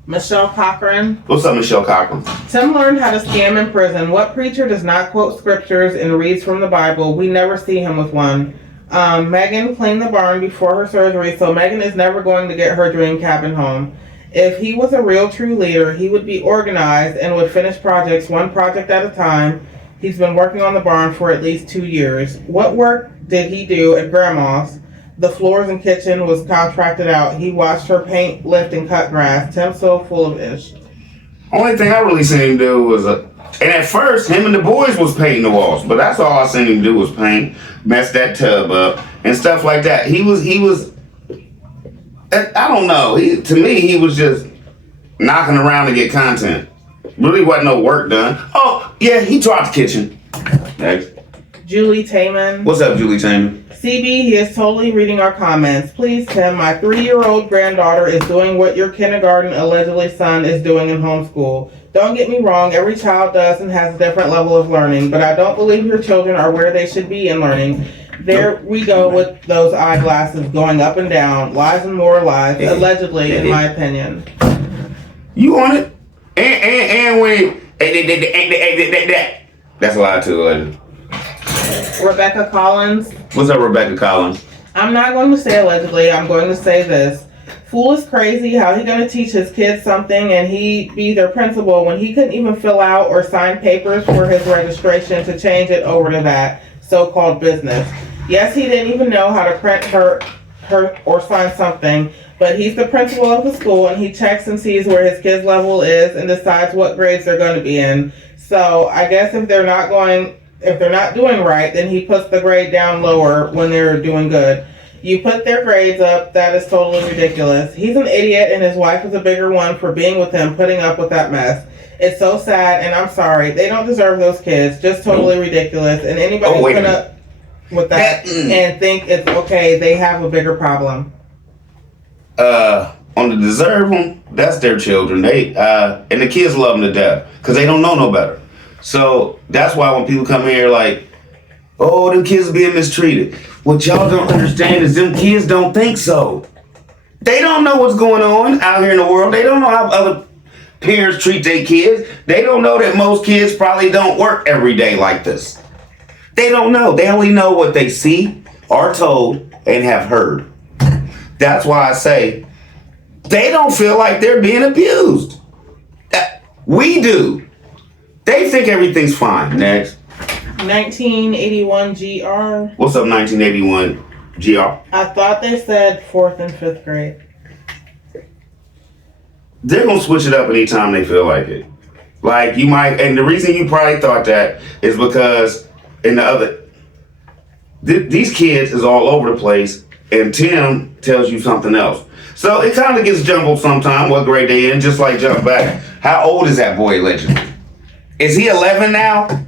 Michelle Cochran. What's up, Michelle Cochran? Tim learned how to scam in prison. What preacher does not quote scriptures and reads from the Bible? We never see him with one. Megan cleaned the barn before her surgery, so Megan is never going to get her dream cabin home. If he was a real true leader, he would be organized and would finish projects one project at a time. He's been working on the barn for at least 2 years. What work did he do at Grandma's? The floors and kitchen was contracted out. He watched her paint, lift, and cut grass. Tim's so full of ish. Only thing I really seen him do was and at first, him and the boys was painting the walls, but that's all I seen him do was paint, mess that tub up, and stuff like that. He was. I don't know. To me, he was just knocking around to get content. Really wasn't no work done. Oh yeah, he taught the kitchen. Next. Julie Taman. What's up, Julie Taman? CB, he is totally reading our comments. Please, Tim, my 3-year-old granddaughter is doing what your kindergarten allegedly son is doing in homeschool. Don't get me wrong, every child does and has a different level of learning, but I don't believe your children are where they should be in learning. There we go with those eyeglasses going up and down, lies and more lies, allegedly, in my opinion. You on it? And when that's a lie too, allegedly. Rebecca Collins. What's up, Rebecca Collins? I'm not going to say allegedly, I'm going to say this. Fool is crazy. How he going to teach his kids something and he be their principal when he couldn't even fill out or sign papers for his registration to change it over to that so-called business. Yes, he didn't even know how to print her or sign something, but he's the principal of the school and he checks and sees where his kid's level is and decides what grades they're going to be in. So I guess if they're not doing right, then he puts the grade down lower when they're doing good. You put their grades up, that is totally ridiculous. He's an idiot and his wife is a bigger one for being with him, putting up with that mess. It's so sad and I'm sorry. They don't deserve those kids. Just totally ridiculous. And anybody who's put up with that and think it's okay, they have a bigger problem. On the deserve them, that's their children. They and the kids love them to death because they don't know no better. So that's why when people come here like, oh, them kids are being mistreated. What y'all don't understand is them kids don't think so. They don't know what's going on out here in the world. They don't know how other parents treat their kids. They don't know that most kids probably don't work every day like this. They don't know. They only know what they see, are told, and have heard. That's why I say they don't feel like they're being abused. We do. They think everything's fine. Next. 1981 GR. What's up, 1981 GR? I thought they said 4th and 5th grade. They're going to switch it up anytime they feel like it. Like, you might, and the reason you probably thought that is because in the other, these kids is all over the place, and Tim tells you something else. So it kind of gets jumbled sometime, what grade they in, just like jump back. How old is that boy allegedly? Is he 11 now?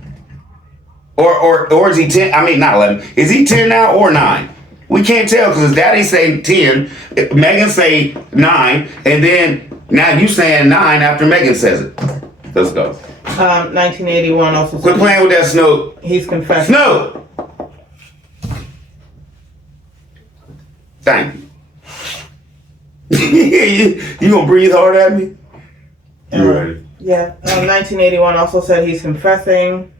Or is he 10? I mean, not 11. Is he 10 now or 9? We can't tell because his daddy say 10, Megan say 9, and then now you saying 9 after Megan says it. Let's go. 1981 also. Quit playing with that Snoop. He's confessing. Snoop! Thank you. You gonna breathe hard at me? You ready? Yeah. 1981 also said he's confessing.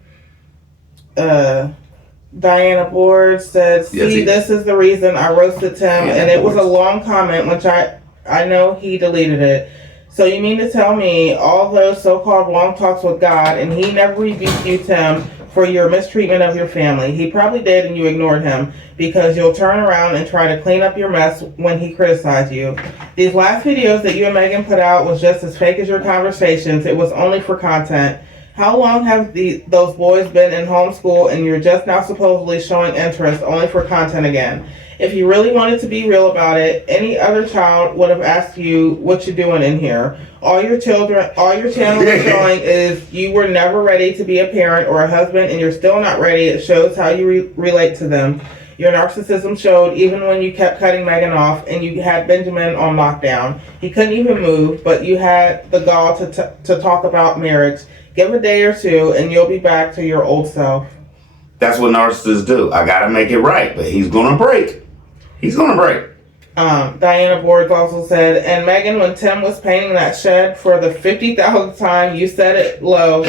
Diana Board said, see, this is the reason I roasted Tim, and it was a long comment, which I know he deleted it. So you mean to tell me all those so-called long talks with God, and he never rebuked you, Tim, for your mistreatment of your family? He probably did, and you ignored him, because you'll turn around and try to clean up your mess when he criticized you. These last videos that you and Megan put out was just as fake as your conversations. It was only for content. How long have those boys been in homeschool and you're just now supposedly showing interest only for content again? If you really wanted to be real about it, any other child would have asked you what you're doing in here. All your channel is showing is you were never ready to be a parent or a husband and you're still not ready. It shows how you relate to them. Your narcissism showed even when you kept cutting Megan off and you had Benjamin on lockdown. He couldn't even move, but you had the gall to talk about marriage. Give a day or two and you'll be back to your old self. That's what narcissists do. I gotta make it right, but he's gonna break. He's gonna break. Diana Boards also said, and Megan, when Tim was painting that shed for the 50,000th time, you said it low.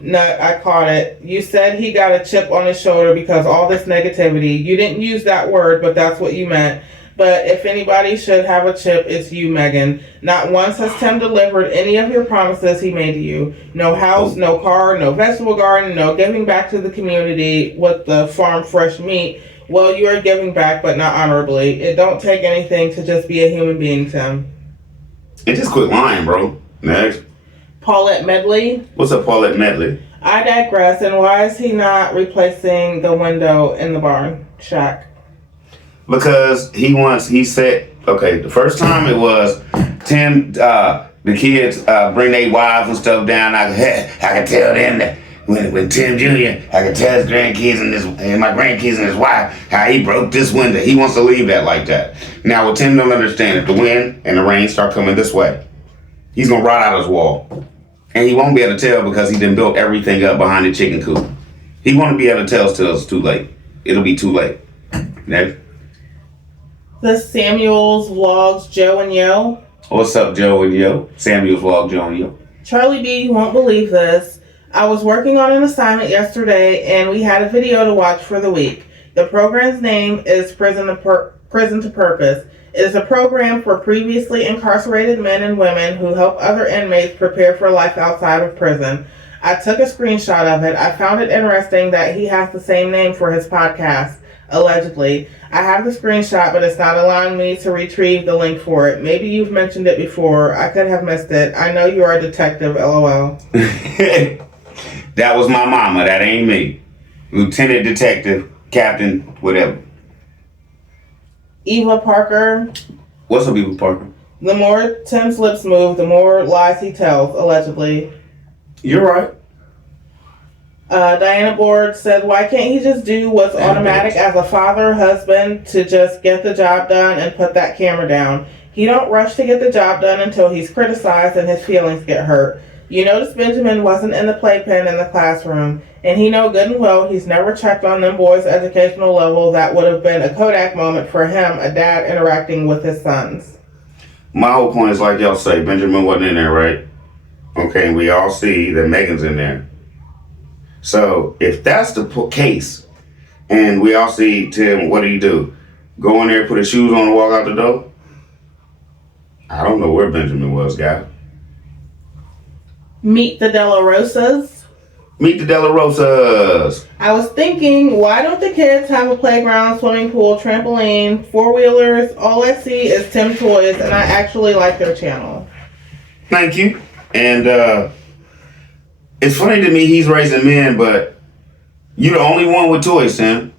Nut, I caught it. You said he got a chip on his shoulder because all this negativity. You didn't use that word, but that's what you meant. But if anybody should have a chip, it's you, Megan. Not once has Tim delivered any of your promises he made to you. No house, no car, no vegetable garden, no giving back to the community with the farm fresh meat. Well, you are giving back, but not honorably. It don't take anything to just be a human being, Tim. And just quit lying, bro. Next. Paulette Medley. What's up, Paulette Medley? I digress. And why is he not replacing the window in the barn shack? Because he said, okay, the first time it was Tim, the kids bring their wives and stuff down. I could tell them that when Tim Jr., I could tell his grandkids and my grandkids and his wife how he broke this window. He wants to leave that like that. Now, what Tim don't understand, if the wind and the rain start coming this way, he's going to rot out his wall. And he won't be able to tell because he done built everything up behind the chicken coop. He won't be able to tell us till it's too late. It'll be too late. Next. The Samuels Vlogs Joe and Yo. What's up, Joe and Yo? Samuel's Vlog, Joe and Yo. Charlie B, you won't believe this. I was working on an assignment yesterday and we had a video to watch for the week. The program's name is Prison to Purpose. It is a program for previously incarcerated men and women who help other inmates prepare for life outside of prison. I took a screenshot of it. I found it interesting that he has the same name for his podcast, allegedly. I have the screenshot, but it's not allowing me to retrieve the link for it. Maybe you've mentioned it before. I could have missed it. I know you are a detective, LOL. That was my mama. That ain't me. Lieutenant Detective, Captain, whatever. Eva Parker. What's up, Eva Parker? The more Tim's lips move, the more lies he tells, allegedly. You're right. Diana Board said, why can't he just do what's automatic as a father, husband, to just get the job done and put that camera down? He don't rush to get the job done until he's criticized and his feelings get hurt. You notice Benjamin wasn't in the playpen in the classroom, and he know good and well he's never checked on them boys' educational level. That would have been a Kodak moment for him, a dad interacting with his sons. My whole point is like y'all say, Benjamin wasn't in there, right? Okay, and we all see that Megan's in there. So if that's the case, and we all see Tim, what did he do? Go in there, put his shoes on and walk out the door? I don't know where Benjamin was, guys. Meet the Della Rosas. Meet the Della Rosas. I was thinking, why don't the kids have a playground, swimming pool, trampoline, four-wheelers? All I see is Tim Toys, and I actually like their channel. Thank you. And it's funny to me he's raising men, but you're the only one with toys, Tim.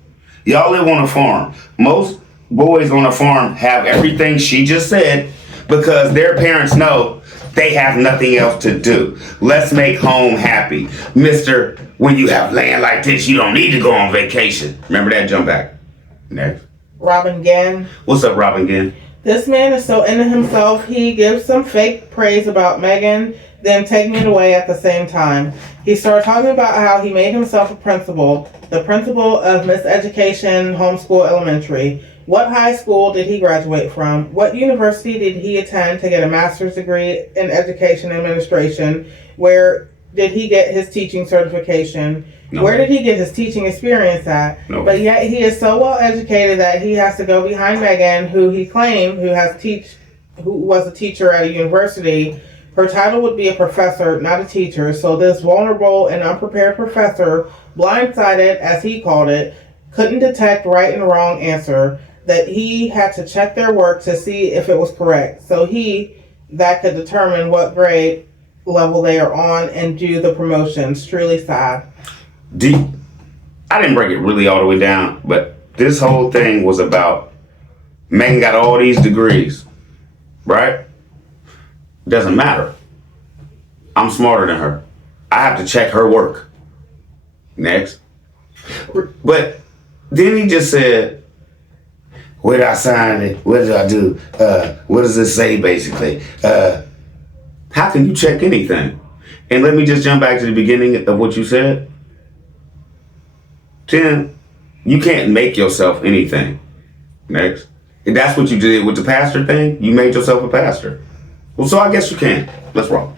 Y'all live on a farm. Most boys on a farm have everything she just said because their parents know they have nothing else to do. Let's make home happy. Mister, when you have land like this, you don't need to go on vacation. Remember that? Jump back. Next. Robin Gann. What's up, Robin Gann? This man is so into himself, he gives some fake praise about Megan, then taking it away at the same time. He started talking about how he made himself a principal, the principal of Miseducation Homeschool Elementary. What high school did he graduate from? What university did he attend to get a master's degree in education administration? Where did he get his teaching certification? No. Where did he get his teaching experience at? No. But yet he is so well educated that he has to go behind Megan, who he claimed who was a teacher at a university. Her title would be a professor, not a teacher. So this vulnerable and unprepared professor, blindsided as he called it, couldn't detect right and wrong answer. That he had to check their work to see if it was correct. So that could determine what grade level they are on and do the promotions. Truly sad. I didn't break it really all the way down, but this whole thing was about Megan got all these degrees, right? Doesn't matter. I'm smarter than her. I have to check her work. Next. But then he just said, where did I sign it? What did I do? What does it say, basically? How can you check anything? And let me just jump back to the beginning of what you said. Tim, you can't make yourself anything. Next. If that's what you did with the pastor thing, you made yourself a pastor. Well, so I guess you can. Let's roll.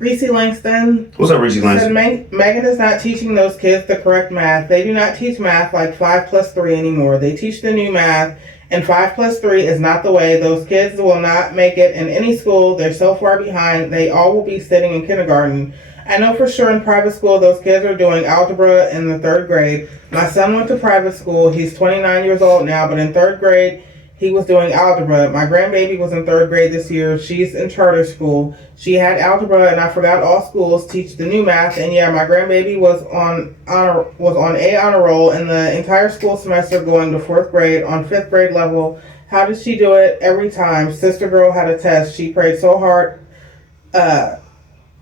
Reese Langston. What's up, Reese Langston? Said Megan is not teaching those kids the correct math. They do not teach math like 5 plus 3 anymore. They teach the new math, and 5 plus 3 is not the way. Those kids will not make it in any school. They're so far behind. They all will be sitting in kindergarten. I know for sure in private school, those kids are doing algebra in the 3rd grade. My son went to private school. He's 29 years old now, but in 3rd grade, He was doing algebra. My grandbaby was in 3rd grade this year. She's in charter school. She had algebra, and I forgot all schools teach the new math. And yeah, my grandbaby was on a honor roll in the entire school semester, going to 4th grade on 5th grade level. How did she do it? Every time. Sister girl had a test. She prayed so hard.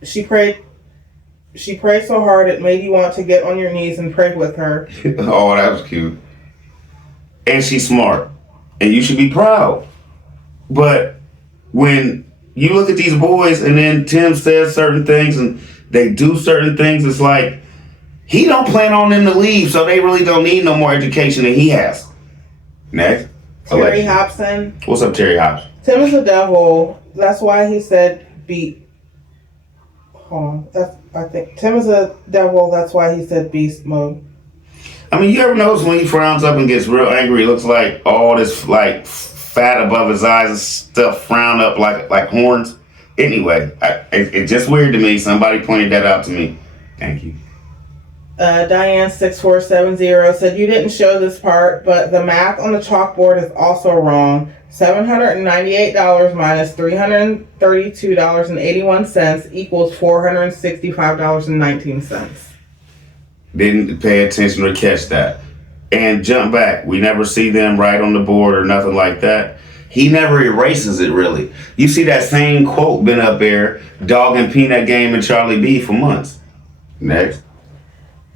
She prayed so hard it made you want to get on your knees and pray with her. Oh, that was cute. And she's smart. And you should be proud. But when you look at these boys and then Tim says certain things and they do certain things, it's like he don't plan on them to leave, so they really don't need no more education than he has. Next. Terry Hobson. What's up, Terry Hobson? Tim is a devil. That's why he said beat. Hold on. I think Tim is a devil. That's why he said beast mode. I mean, you ever notice when he frowns up and gets real angry, it looks like all this like fat above his eyes and stuff frown up like horns. Anyway, it's just weird to me. Somebody pointed that out to me. Thank you. Diane6470 said you didn't show this part, but the math on the chalkboard is also wrong. $798 minus $332.81 equals $465.19. Didn't pay attention or catch that. And jump back. We never see them right on the board or nothing like that. He never erases it, really. You see that same quote been up there, Dog and Peanut Game and Charlie B for months. Next.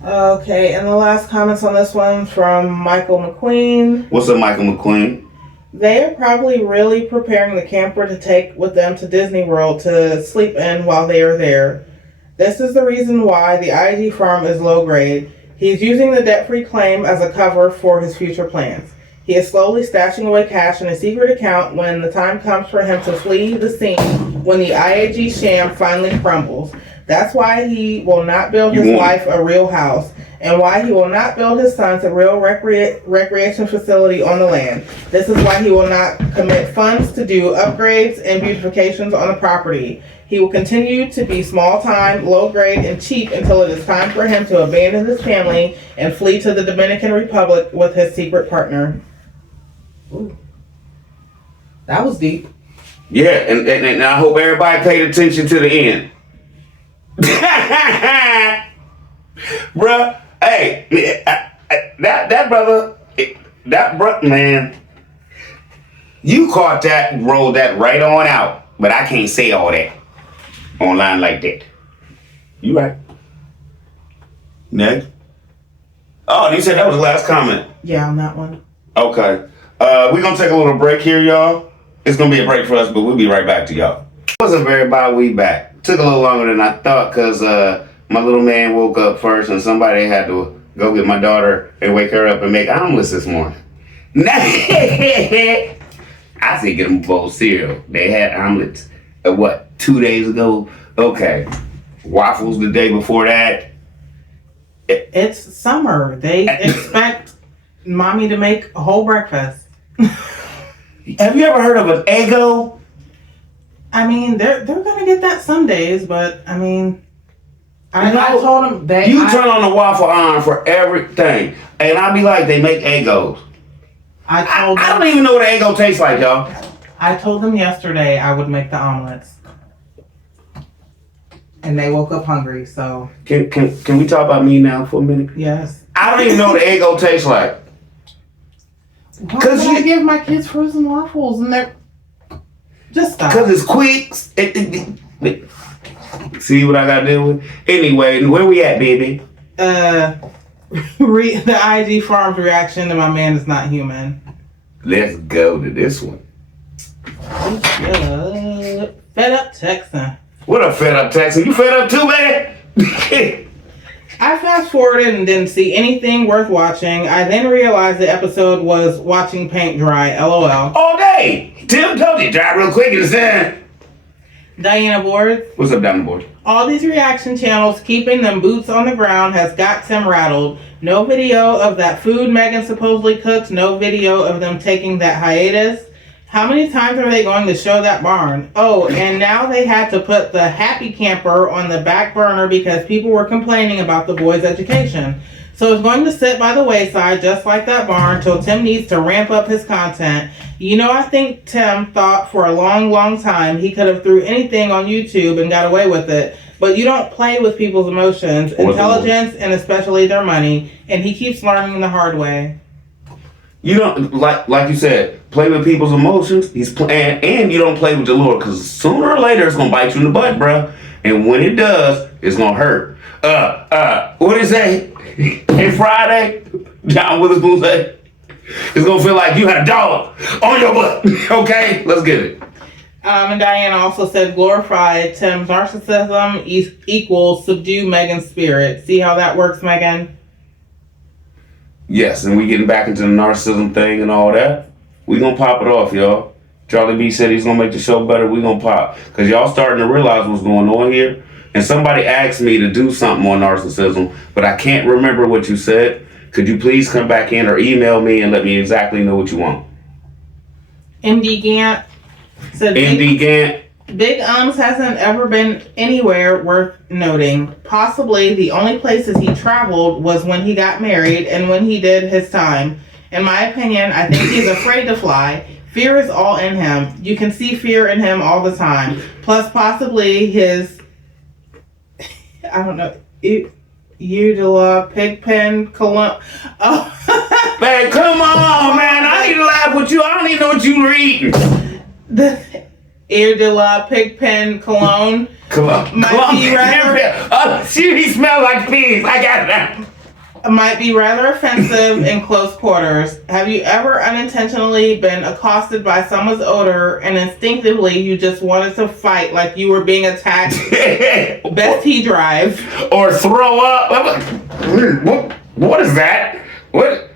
Okay, and the last comments on this one from Michael McQueen. What's up, Michael McQueen? They are probably really preparing the camper to take with them to Disney World to sleep in while they are there. This is the reason why the IG farm is low grade. He's using the debt-free claim as a cover for his future plans. He is slowly stashing away cash in a secret account when the time comes for him to flee the scene when the IAG sham finally crumbles. That's why he will not build his wife a real house, and why he will not build his sons a real recreation facility on the land. This is why he will not commit funds to do upgrades and beautifications on the property. He will continue to be small-time, low-grade, and cheap until it is time for him to abandon his family and flee to the Dominican Republic with his secret partner. Ooh. That was deep. Yeah, and I hope everybody paid attention to the end. Bruh, hey, that brother, man, you caught that and rolled that right on out, but I can't say all that online like that. You right. Next. Oh, you said that was the last comment. Yeah, on that one. Okay. We're going to take a little break here, y'all. It's going to be a break for us, but we'll be right back to y'all. What's up, everybody? We back. Took a little longer than I thought because my little man woke up first and somebody had to go get my daughter and wake her up and make omelets this morning. I said get them a bowl of cereal. They had omelets, 2 days ago? Okay. Waffles the day before that. It's summer. They expect mommy to make a whole breakfast. Have you ever heard of an Eggo? I mean, they're gonna get that some days, but I mean, I told them turn on the waffle iron for everything, and I'll be like, they make Eggos. I don't even know what an Eggo tastes like, y'all. I told them yesterday I would make the omelets, and they woke up hungry. So can we talk about me now for a minute? Yes. I don't even know what an Eggo tastes like. Why would I give my kids frozen waffles and they're just stop? Because it's quick. See what I got to deal with? Anyway, where we at, baby? The IG Farms reaction to my man is not human. Let's go to this one. Fed up Texan. What a fed up Texan? You fed up too, man? I fast forwarded and didn't see anything worth watching. I then realized the episode was watching paint dry. LOL. All day. Tim told you, dry real quick and it's in. Diana Board. What's up, Diana Board? All these reaction channels keeping them boots on the ground has got Tim rattled. No video of that food Megan supposedly cooked. No video of them taking that hiatus. How many times are they going to show that barn? Oh, and now they had to put the happy camper on the back burner because people were complaining about the boys' education. So it's going to sit by the wayside just like that barn till Tim needs to ramp up his content. You know, I think Tim thought for a long, long time he could have threw anything on YouTube and got away with it. But you don't play with people's emotions, intelligence, and especially their money. And he keeps learning the hard way. You don't, like you said, play with people's emotions. He's playing, and you don't play with the Lord, because sooner or later it's gonna bite you in the butt, bro. And when it does, it's gonna hurt. What is that? Hey, Friday, John Witherspoon said, it's gonna feel like you had a dog on your butt. Okay, let's get it. And Diana also said, glorify Tim's narcissism equals subdue Megan's spirit. See how that works, Megan? Yes, and we getting back into the narcissism thing and all that. We gonna pop it off, y'all. Charlie B said he's gonna make the show better. We gonna pop, cause y'all starting to realize what's going on here. And somebody asked me to do something on narcissism, but I can't remember what you said. Could you please come back in or email me and let me exactly know what you want? MD Gant said, MD Gant. Big hasn't ever been anywhere worth noting. Possibly the only places he traveled was when he got married and when he did his time. In my opinion, I think he's afraid to fly. Fear is all in him. You can see fear in him all the time. Plus, possibly his, I don't know, Udila, Pigpen, Cologne. Oh. Man, come on, man. I need to laugh with you. I don't even know what you reading. The Eau de la Pigpen Cologne. Might be rather. She smell like pigs. I got that. Might be rather offensive in close quarters. Have you ever unintentionally been accosted by someone's odor and instinctively you just wanted to fight like you were being attacked? Best he drive. Or throw up. What is that? What?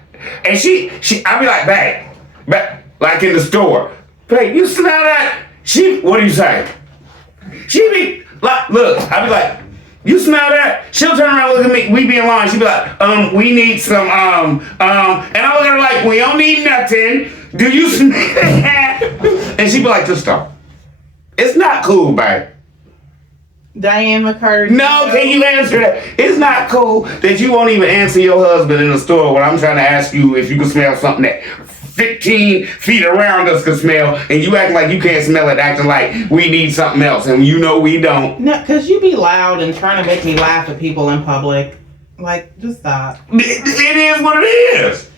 And she I be like, babe, like in the store. Babe, you smell that? What do you say? She be like, look, I be like, you smell that? She'll turn around and look at me. We be in line. She be like, we need some, and I look at her like, we don't need nothing. Do you smell that? And she be like, just stop. It's not cool, babe. Diane McCarty. No, can you answer that? It's not cool that you won't even answer your husband in the store when I'm trying to ask you if you can smell something that 15 feet around us can smell, and you act like you can't smell it, acting like we need something else, and you know we don't. No, because you be loud and trying to make me laugh at people in public. Like, just stop. It is what it is.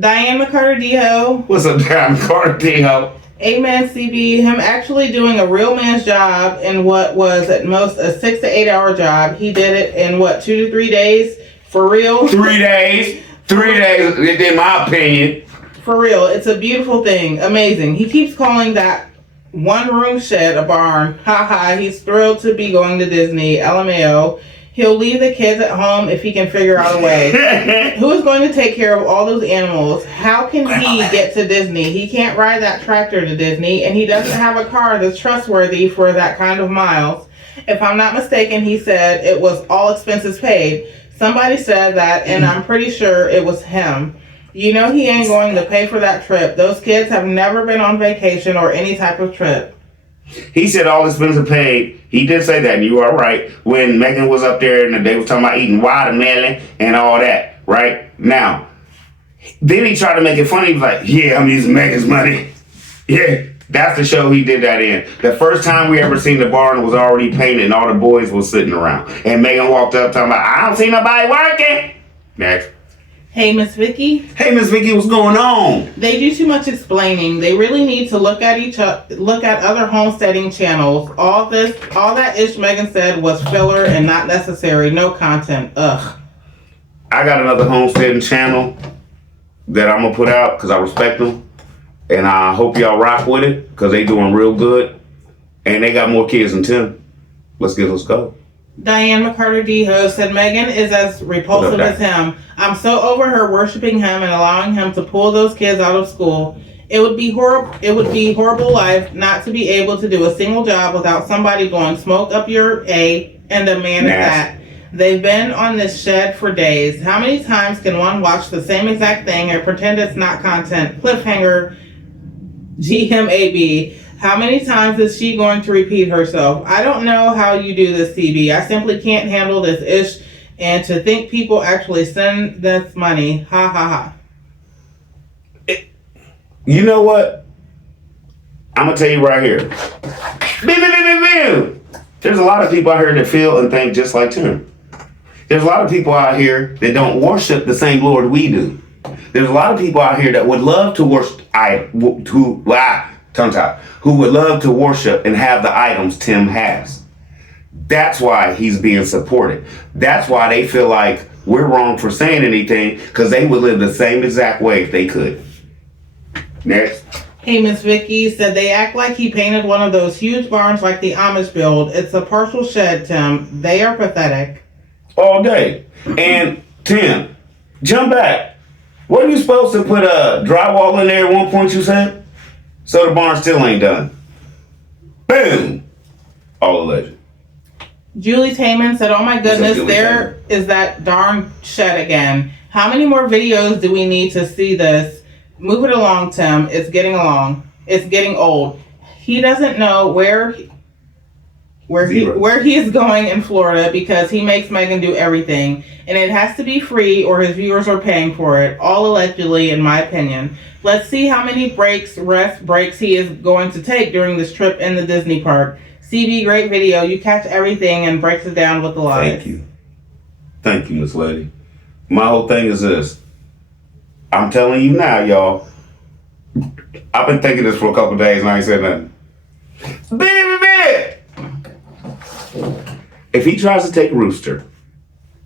Diane McCarty-Diho. What's up, Diane McCarty-Diho? Amen, CB. Him actually doing a real man's job in what was at most a 6 to 8 hour job. He did it in what, 2 to 3 days? For real? 3 days. 3 days, in my opinion. For real, it's a beautiful thing. Amazing. He keeps calling that one room shed a barn. Haha, he's thrilled to be going to Disney. LMAO. He'll leave the kids at home if he can figure out a way. Who is going to take care of all those animals? How can he get to Disney? He can't ride that tractor to Disney, and he doesn't have a car that's trustworthy for that kind of miles. If I'm not mistaken, he said it was all expenses paid. Somebody said that, and I'm pretty sure it was him. You know he ain't going to pay for that trip. Those kids have never been on vacation or any type of trip. He said all expenses paid. He did say that, and you are right. When Megan was up there and they was talking about eating watermelon and all that, right? Now, then he tried to make it funny. He was like, yeah, I'm using Megan's money. Yeah, that's the show he did that in. The first time we ever seen the barn was already painted and all the boys was sitting around. And Megan walked up talking about, I don't see nobody working. Next. Hey, Miss Vicky. Hey, Miss Vicky, what's going on? They do too much explaining. They really need to look at other homesteading channels. All that ish Megan said was filler and not necessary. No content. Ugh. I got another homesteading channel that I'm gonna put out because I respect them, and I hope y'all rock with it because they doing real good, and they got more kids than Tim. Let's go. Diane McCarty-Diho said Megan is as repulsive as him. I'm so over her worshiping him and allowing him to pull those kids out of school. It would be horrible life not to be able to do a single job without somebody blowing smoke up your A and a man at that. They've been on this shed for days. How many times can one watch the same exact thing and pretend it's not content? Cliffhanger. GMAB. How many times is she going to repeat herself? I don't know how you do this, CB. I simply can't handle this ish And to think people actually send this money, ha ha ha. You know what? I'm gonna tell you right here. There's a lot of people out here that feel and think just like Tim. There's a lot of people out here that don't worship the same Lord we do. There's a lot of people out here that would love to worship, who would love to worship and have the items Tim has. That's why he's being supported. That's why they feel like we're wrong for saying anything, because they would live the same exact way if they could. Next. Hey, Miss Vicky said they act like he painted one of those huge barns like the Amish build. It's a partial shed, Tim. They are pathetic. All day. And Tim, jump back. What are you supposed to put drywall in there at one point, you said? So the barn still ain't done. Boom. All alleged. Julie Taman said, oh my goodness, there is that darn shed again. How many more videos do we need to see this? Move it along, Tim. It's getting old. He doesn't know where he is going in Florida because he makes Megan do everything. And it has to be free or his viewers are paying for it. All allegedly, in my opinion. Let's see how many rest breaks he is going to take during this trip in the Disney park. CB, great video. You catch everything and breaks it down with the lies. Thank you, Miss Lady. My whole thing is this. I'm telling you now, y'all. I've been thinking this for a couple days and I ain't said nothing. If he tries to take Rooster,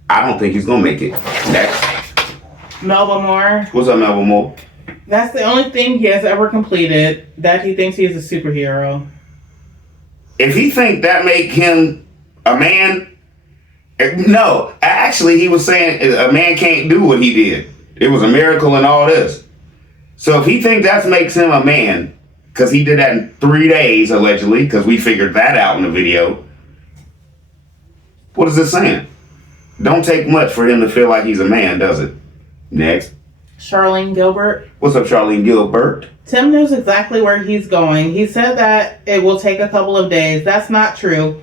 I don't think he's gonna make it. Next. Melba Moore. What's up, Melba Moore? That's the only thing he has ever completed, that he thinks he is a superhero. If he think that make him a man, no. Actually, he was saying a man can't do what he did. It was a miracle and all this. So if he think that makes him a man, because he did that in 3 days, allegedly, because we figured that out in the video, what is it saying? Don't take much for him to feel like he's a man, does it? Next. Charlene Gilbert. What's up, Charlene Gilbert? Tim knows exactly where he's going. He said that it will take a couple of days. That's not true.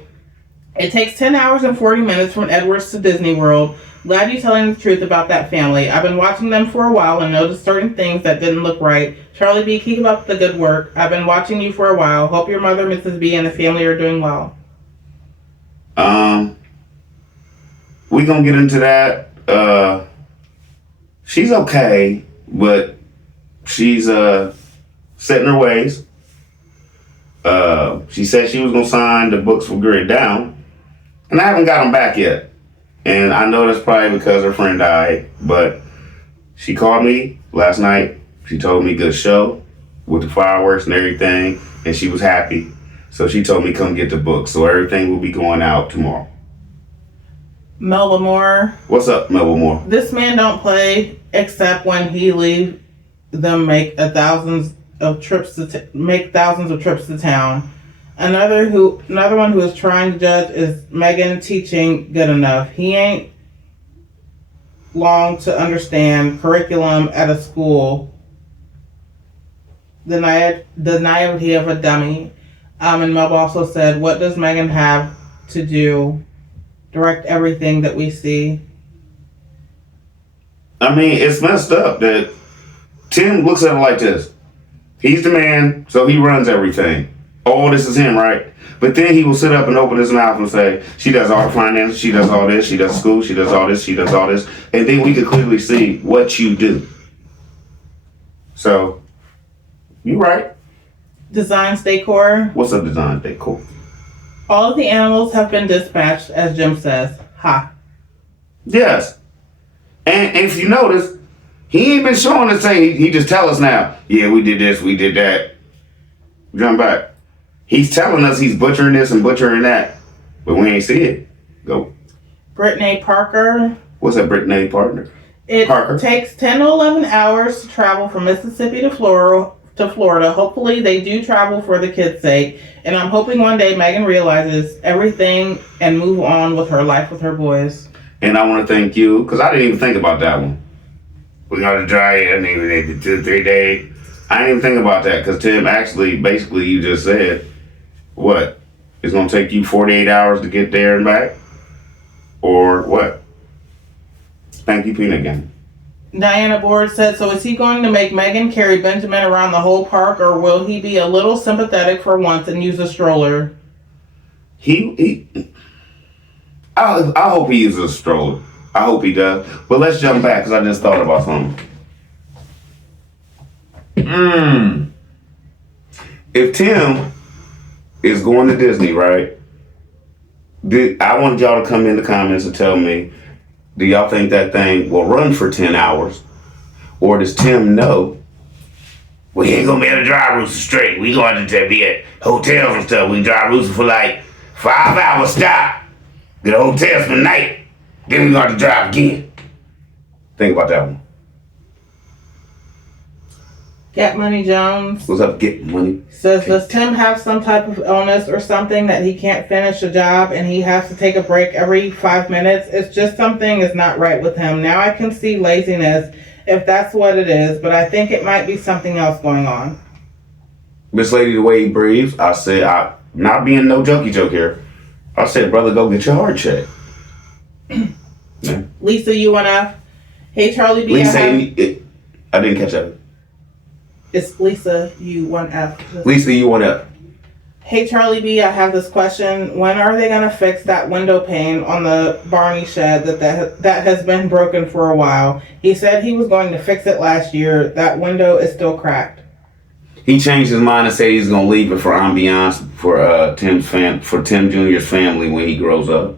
It takes 10 hours and 40 minutes from Edwards to Disney World. Glad you're telling the truth about that family. I've been watching them for a while and noticed certain things that didn't look right. Charlie B, keep up the good work. I've been watching you for a while. Hope your mother, Mrs. B, and the family are doing well. We gonna get into that. She's okay, but she's set in her ways. She said she was gonna sign the books for Grid Down, and I haven't got them back yet. And I know that's probably because her friend died, but she called me last night. She told me good show with the fireworks and everything, and she was happy. So she told me come get the book. So everything will be going out tomorrow. Melba Moore. What's up, Melba Moore? This man don't play except when he leave them make thousands of trips to town. Another one who is trying to judge is Megan teaching good enough. He ain't long to understand curriculum at a school. The naivety of a dummy. And Melba also said, what does Megan have to do? Direct everything that we see. I mean, it's messed up that Tim looks at it like this. He's the man, so he runs everything. Oh, this is him, right? But then he will sit up and open his mouth and say, she does all the finance, she does all this, she does school, she does all this, she does all this. And then we could clearly see what you do. So, you right. Designs Decor. What's up, Designs Decor? All of the animals have been dispatched, as Jim says. Ha. Yes. And if you notice, he ain't been showing us saying, he just tell us now, yeah, we did this, we did that. Jump back. He's telling us he's butchering this and butchering that, but we ain't see it. Go. Brittany Parker. What's that, Brittany Parker? It takes 10 to 11 hours to travel from Mississippi to Florida. Hopefully they do travel for the kids' sake. And I'm hoping one day Megan realizes everything and move on with her life with her boys. And I want to thank you, because I didn't even think about that one. We got to dry it, and even the 2 3 days. I didn't even think about that, because Tim, actually, basically, you just said, what? It's going to take you 48 hours to get there and back? Or what? Thank you, Peanut Gang. Diana Board said, so is he going to make Megan carry Benjamin around the whole park, or will he be a little sympathetic for once and use a stroller? I hope he uses a stroller. I hope he does. But let's jump back because I just thought about something. If Tim is going to Disney, right? I want y'all to come in the comments and tell me, do y'all think that thing will run for 10 hours? Or does Tim know, we ain't gonna be able to drive Rooster straight. We going to be at hotels and stuff. We can drive Rooster for like 5 hours, stop. Get a hotel for the night. Then we going to drive again. Think about that one. Get Money Jones. What's up, Get Money? Says, does Tim have some type of illness or something that he can't finish a job and he has to take a break every 5 minutes? It's just something is not right with him. Now I can see laziness if that's what it is, but I think it might be something else going on. Miss Lady, the way he breathes, I said, I not being no jokey joke here, I said, brother, go get your heart checked. Yeah. Lisa UNF. Hey, Charlie B. Lisa, I didn't catch that. It's Lisa U1F. Lisa U1F. Hey, Charlie B, I have this question. When are they going to fix that window pane on the Barney shed that has been broken for a while? He said he was going to fix it last year. That window is still cracked. He changed his mind and said he's going to leave it for ambiance for Tim Jr.'s family when he grows up.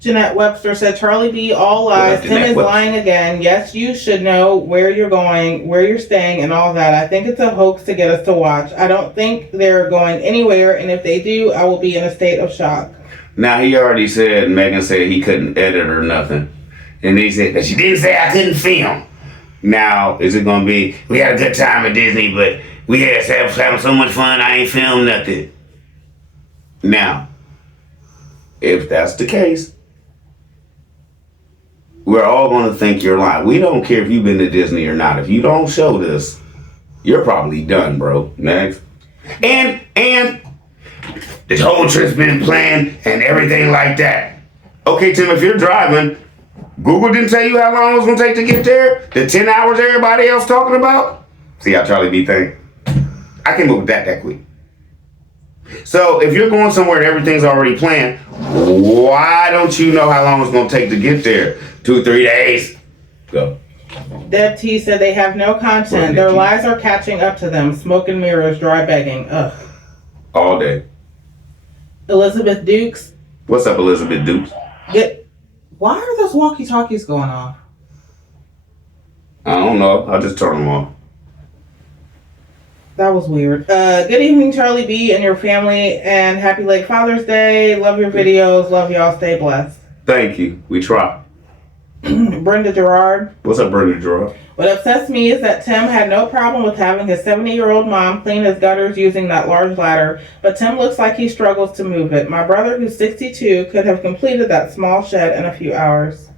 Jeanette Webster said, Charlie B, all lies. Tim is lying again. Yes, you should know where you're going, where you're staying, and all that. I think it's a hoax to get us to watch. I don't think they're going anywhere, and if they do, I will be in a state of shock. Now, he already said, Megan said he couldn't edit or nothing. And he said, but she didn't say I couldn't film. Now, is it going to be, we had a good time at Disney, but we had having so much fun, I ain't filmed nothing. Now, if that's the case, we're all going to think you're lying. We don't care if you've been to Disney or not. If you don't show this, you're probably done, bro. Next. And this whole trip's been planned and everything like that. Okay, Tim, if you're driving, Google didn't tell you how long it was going to take to get there? The 10 hours everybody else talking about? See how Charlie B think? I came up with that quick. So if you're going somewhere and everything's already planned, why don't you know how long it's going to take to get there? 2-3 days. Go. Deb T said they have no content. Their lies are catching up to them. Smoke and mirrors, dry begging. Ugh. All day. Elizabeth Dukes. What's up, Elizabeth Dukes? Why are those walkie-talkies going off? I don't know. I'll just turn them off. That was weird. Good evening, Charlie B and your family, and happy late Father's Day. Love your videos. Love y'all. Stay blessed. Thank you. We try. Brenda Gerard. What's up, Brenda Gerard? What upsets me is that Tim had no problem with having his 70-year-old mom clean his gutters using that large ladder, but Tim looks like he struggles to move it. My brother, who's 62, could have completed that small shed in a few hours.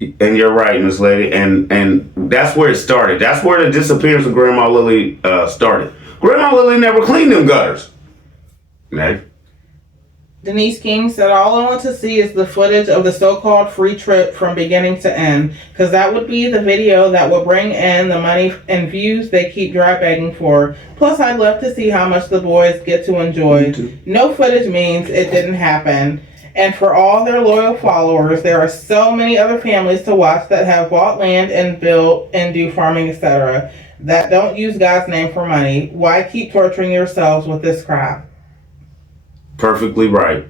And you're right, Miss Lady, and that's where it started. That's where the disappearance of Grandma Lily started. Grandma Lily never cleaned them gutters. Next. Denise King said, all I want to see is the footage of the so-called free trip from beginning to end, because that would be the video that would bring in the money and views they keep dry begging for. Plus, I'd love to see how much the boys get to enjoy. No footage means it didn't happen. And for all their loyal followers, there are so many other families to watch that have bought land and built and do farming, etc., that don't use God's name for money. Why keep torturing yourselves with this crap? Perfectly right.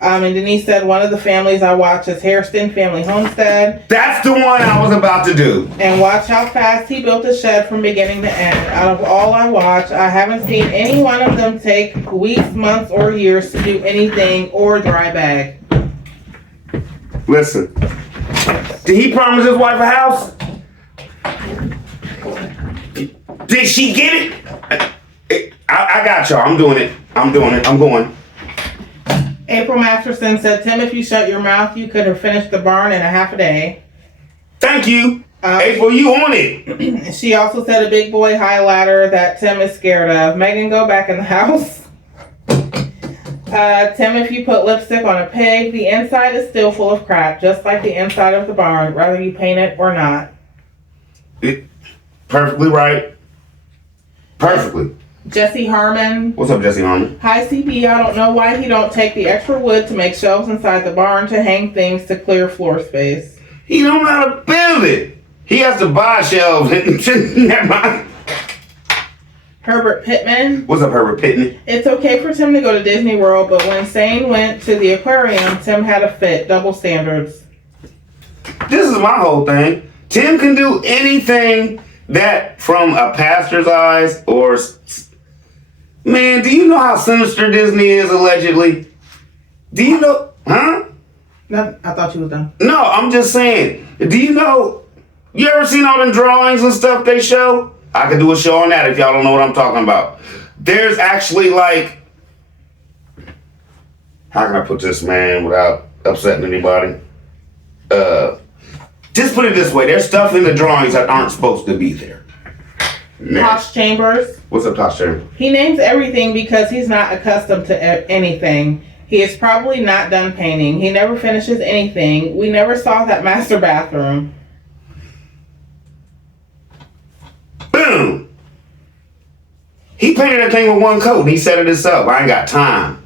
And Denise said, one of the families I watch is Hairston Family Homestead. That's the one I was about to do. And watch how fast he built a shed from beginning to end. Out of all I watch, I haven't seen any one of them take weeks, months, or years to do anything or dry bag. Listen, did he promise his wife a house? Did she get it? I got y'all. I'm doing it. I'm going. April Masterson said, Tim, if you shut your mouth, you could have finished the barn in a half a day. Thank you. April, you on it. She also said a big boy high ladder that Tim is scared of. Megan, go back in the house. Tim, if you put lipstick on a pig, the inside is still full of crap, just like the inside of the barn, whether you paint it or not. Perfectly right. Perfectly. Jesse Harmon. What's up, Jesse Harmon? Hi, CB. I don't know why he don't take the extra wood to make shelves inside the barn to hang things to clear floor space. He don't know how to build it. He has to buy shelves. Never mind. Herbert Pittman. What's up, Herbert Pittman? It's okay for Tim to go to Disney World, but when Sane went to the aquarium, Tim had a fit. Double standards. This is my whole thing. Tim can do anything that, from a pastor's eyes, or... Man, do you know how sinister Disney is, allegedly? Do you know... Huh? No, I thought you was done. No, I'm just saying. Do you know... You ever seen all them drawings and stuff they show? I could do a show on that if y'all don't know what I'm talking about. There's actually like... How can I put this, man, without upsetting anybody? Just put it this way. There's stuff in the drawings that aren't supposed to be there. Tosh Chambers. What's up, Tosh Chambers? He names everything because he's not accustomed to anything. He is probably not done painting. He never finishes anything. We never saw that master bathroom. Boom! He painted that thing with one coat and he said it himself. I ain't got time.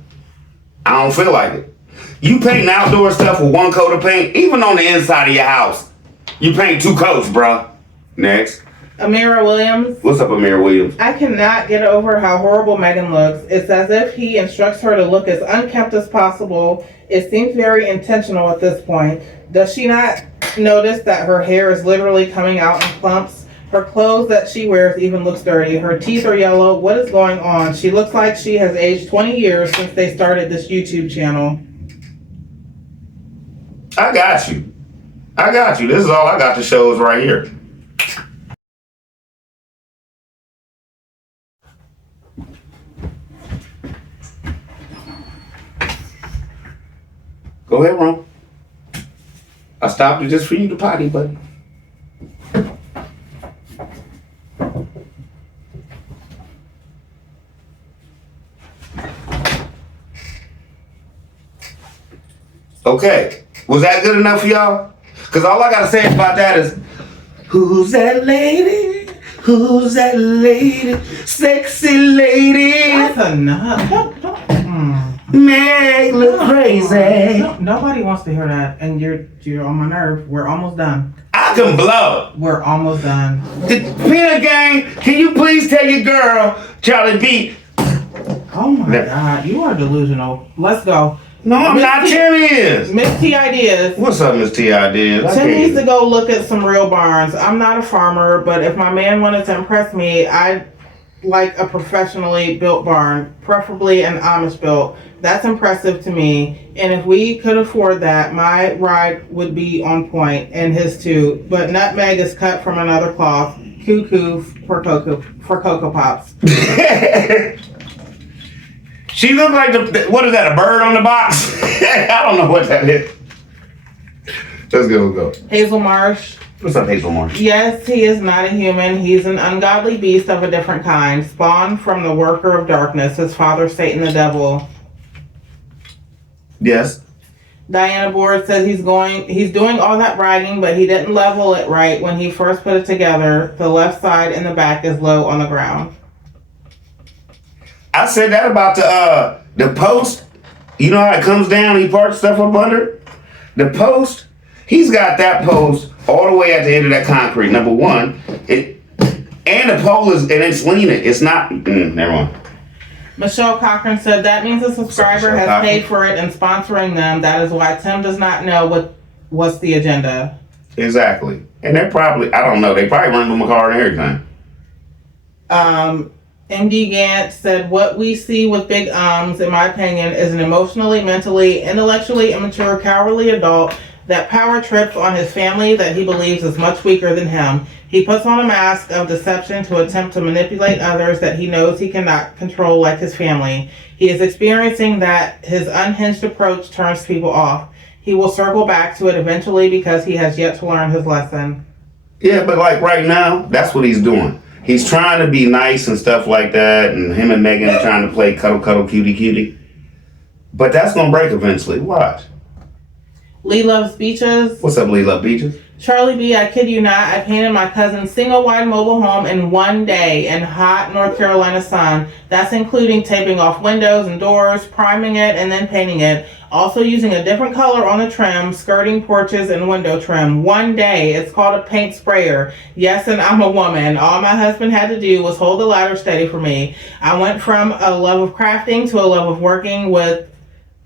I don't feel like it. You paint outdoor stuff with one coat of paint, even on the inside of your house. You paint 2 coats, bruh. Next. Amira Williams. What's up, Amira Williams? I cannot get over how horrible Megan looks. It's as if he instructs her to look as unkempt as possible. It seems very intentional at this point. Does she not notice that her hair is literally coming out in clumps? Her clothes that she wears even looks dirty. Her teeth are yellow. What is going on? She looks like she has aged 20 years since they started this YouTube channel. I got you. I got you. This is all I got to show is right here. Go ahead, Ron. I stopped it just for you to potty, buddy. Okay. Was that good enough for y'all? Because all I got to say about that is, who's that lady? Who's that lady? Sexy lady. That's enough. Make look crazy. Nobody wants to hear that, and you're on my nerve. We're almost done. I can blow. We're almost done. The peanut gang, can you please tell your girl, Charlie B? Oh my God, you are delusional. Let's go. No, I'm not. Tim is. Miss T Ideas. What's up, Miss T Ideas? Tim needs to go look at some real barns. I'm not a farmer, but if my man wanted to impress me, I'd like a professionally built barn, preferably an Amish built. That's impressive to me. And if we could afford that, my ride would be on point, and his too. But nutmeg is cut from another cloth. Cuckoo for Cocoa Pops. She looked like what is that? A bird on the box? I don't know what that is. Let's go. Hazel Marsh. What's up, Hazel Marsh? Yes, he is not a human. He's an ungodly beast of a different kind, spawned from the worker of darkness, his father Satan the devil. Yes. Diana Board says he's doing all that bragging, but he didn't level it right when he first put it together. The left side and the back is low on the ground. I said that about the post. You know how it comes down, he parts stuff up under? The post, he's got that post all the way at the end of that concrete. Number one, and the pole is, and it's leaning. It's not, never mind. Michelle Cochran said that means a subscriber has paid for it and sponsoring them. That is why Tim does not know what's the agenda. Exactly. And they're probably, I don't know, they probably run them a car and everything. MD Gant said, what we see with big in my opinion, is an emotionally, mentally, intellectually immature, cowardly adult that power trips on his family that he believes is much weaker than him. He puts on a mask of deception to attempt to manipulate others that he knows he cannot control like his family. He is experiencing that his unhinged approach turns people off. He will circle back to it eventually because he has yet to learn his lesson. Yeah, but like right now, that's what he's doing. He's trying to be nice and stuff like that, and him and Megan are trying to play cuddle, cuddle, cutie, cutie. But that's gonna break eventually. Watch. Lee loves beaches. What's up, Lee Love Beaches? Charlie B, I kid you not, I painted my cousin's single-wide mobile home in one day in hot North Carolina sun. That's including taping off windows and doors, priming it, and then painting it. Also using a different color on the trim, skirting porches, and window trim. One day. It's called a paint sprayer. Yes, and I'm a woman. All my husband had to do was hold the ladder steady for me. I went from a love of crafting to a love of working with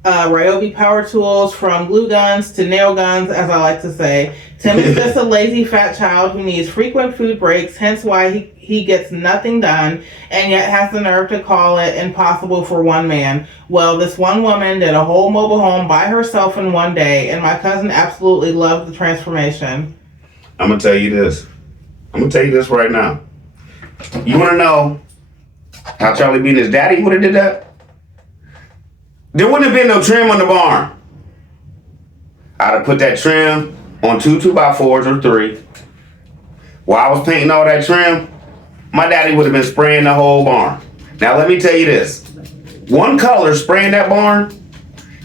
Ryobi power tools, from glue guns to nail guns, as I like to say. Tim is just a lazy fat child who needs frequent food breaks, hence why he gets nothing done, and yet has the nerve to call it impossible for one man. Well, this one woman did a whole mobile home by herself in one day, and my cousin absolutely loved the transformation. I'm gonna tell you this. I'm gonna tell you this right now. You wanna know how Charlie B and his daddy would have did that? There wouldn't have been no trim on the barn. I'd have put that trim on 2 2x4s or 3. While I was painting all that trim, my daddy would have been spraying the whole barn. Now let me tell you this. One color spraying that barn,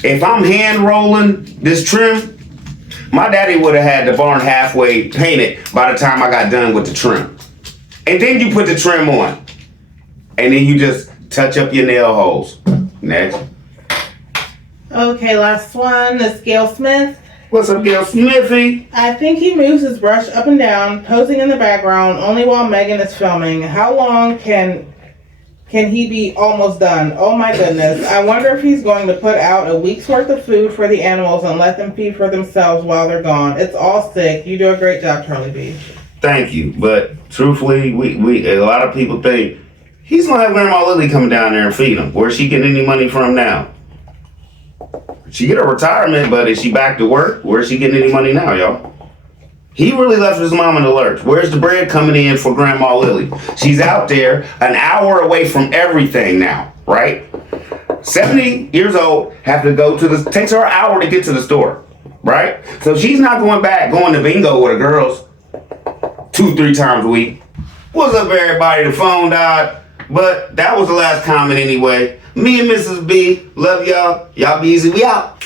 if I'm hand rolling this trim, my daddy would have had the barn halfway painted by the time I got done with the trim. And then you put the trim on. And then you just touch up your nail holes. Next. Okay, last one is Gail Smith. What's up, Gail Smithy? I think he moves his brush up and down, posing in the background, only while Megan is filming. How long can he be almost done? Oh my goodness. I wonder if he's going to put out a week's worth of food for the animals and let them feed for themselves while they're gone. It's all sick. You do a great job, Charlie B. Thank you. But truthfully, we a lot of people think he's gonna have Grandma Lily come down there and feed him. Where's she getting any money from now? She get a retirement, but is she back to work? Where's she getting any money now, y'all? He really left his mom in the lurch. Where's the bread coming in for Grandma Lily? She's out there an hour away from everything now, right? 70 years old, have to go to the, takes her an hour to get to the store, right? So she's not going to bingo with the girls 2-3 times a week. What's up, everybody? The phone died, but that was the last comment anyway. Me and Mrs. B, love y'all. Y'all be easy. We out.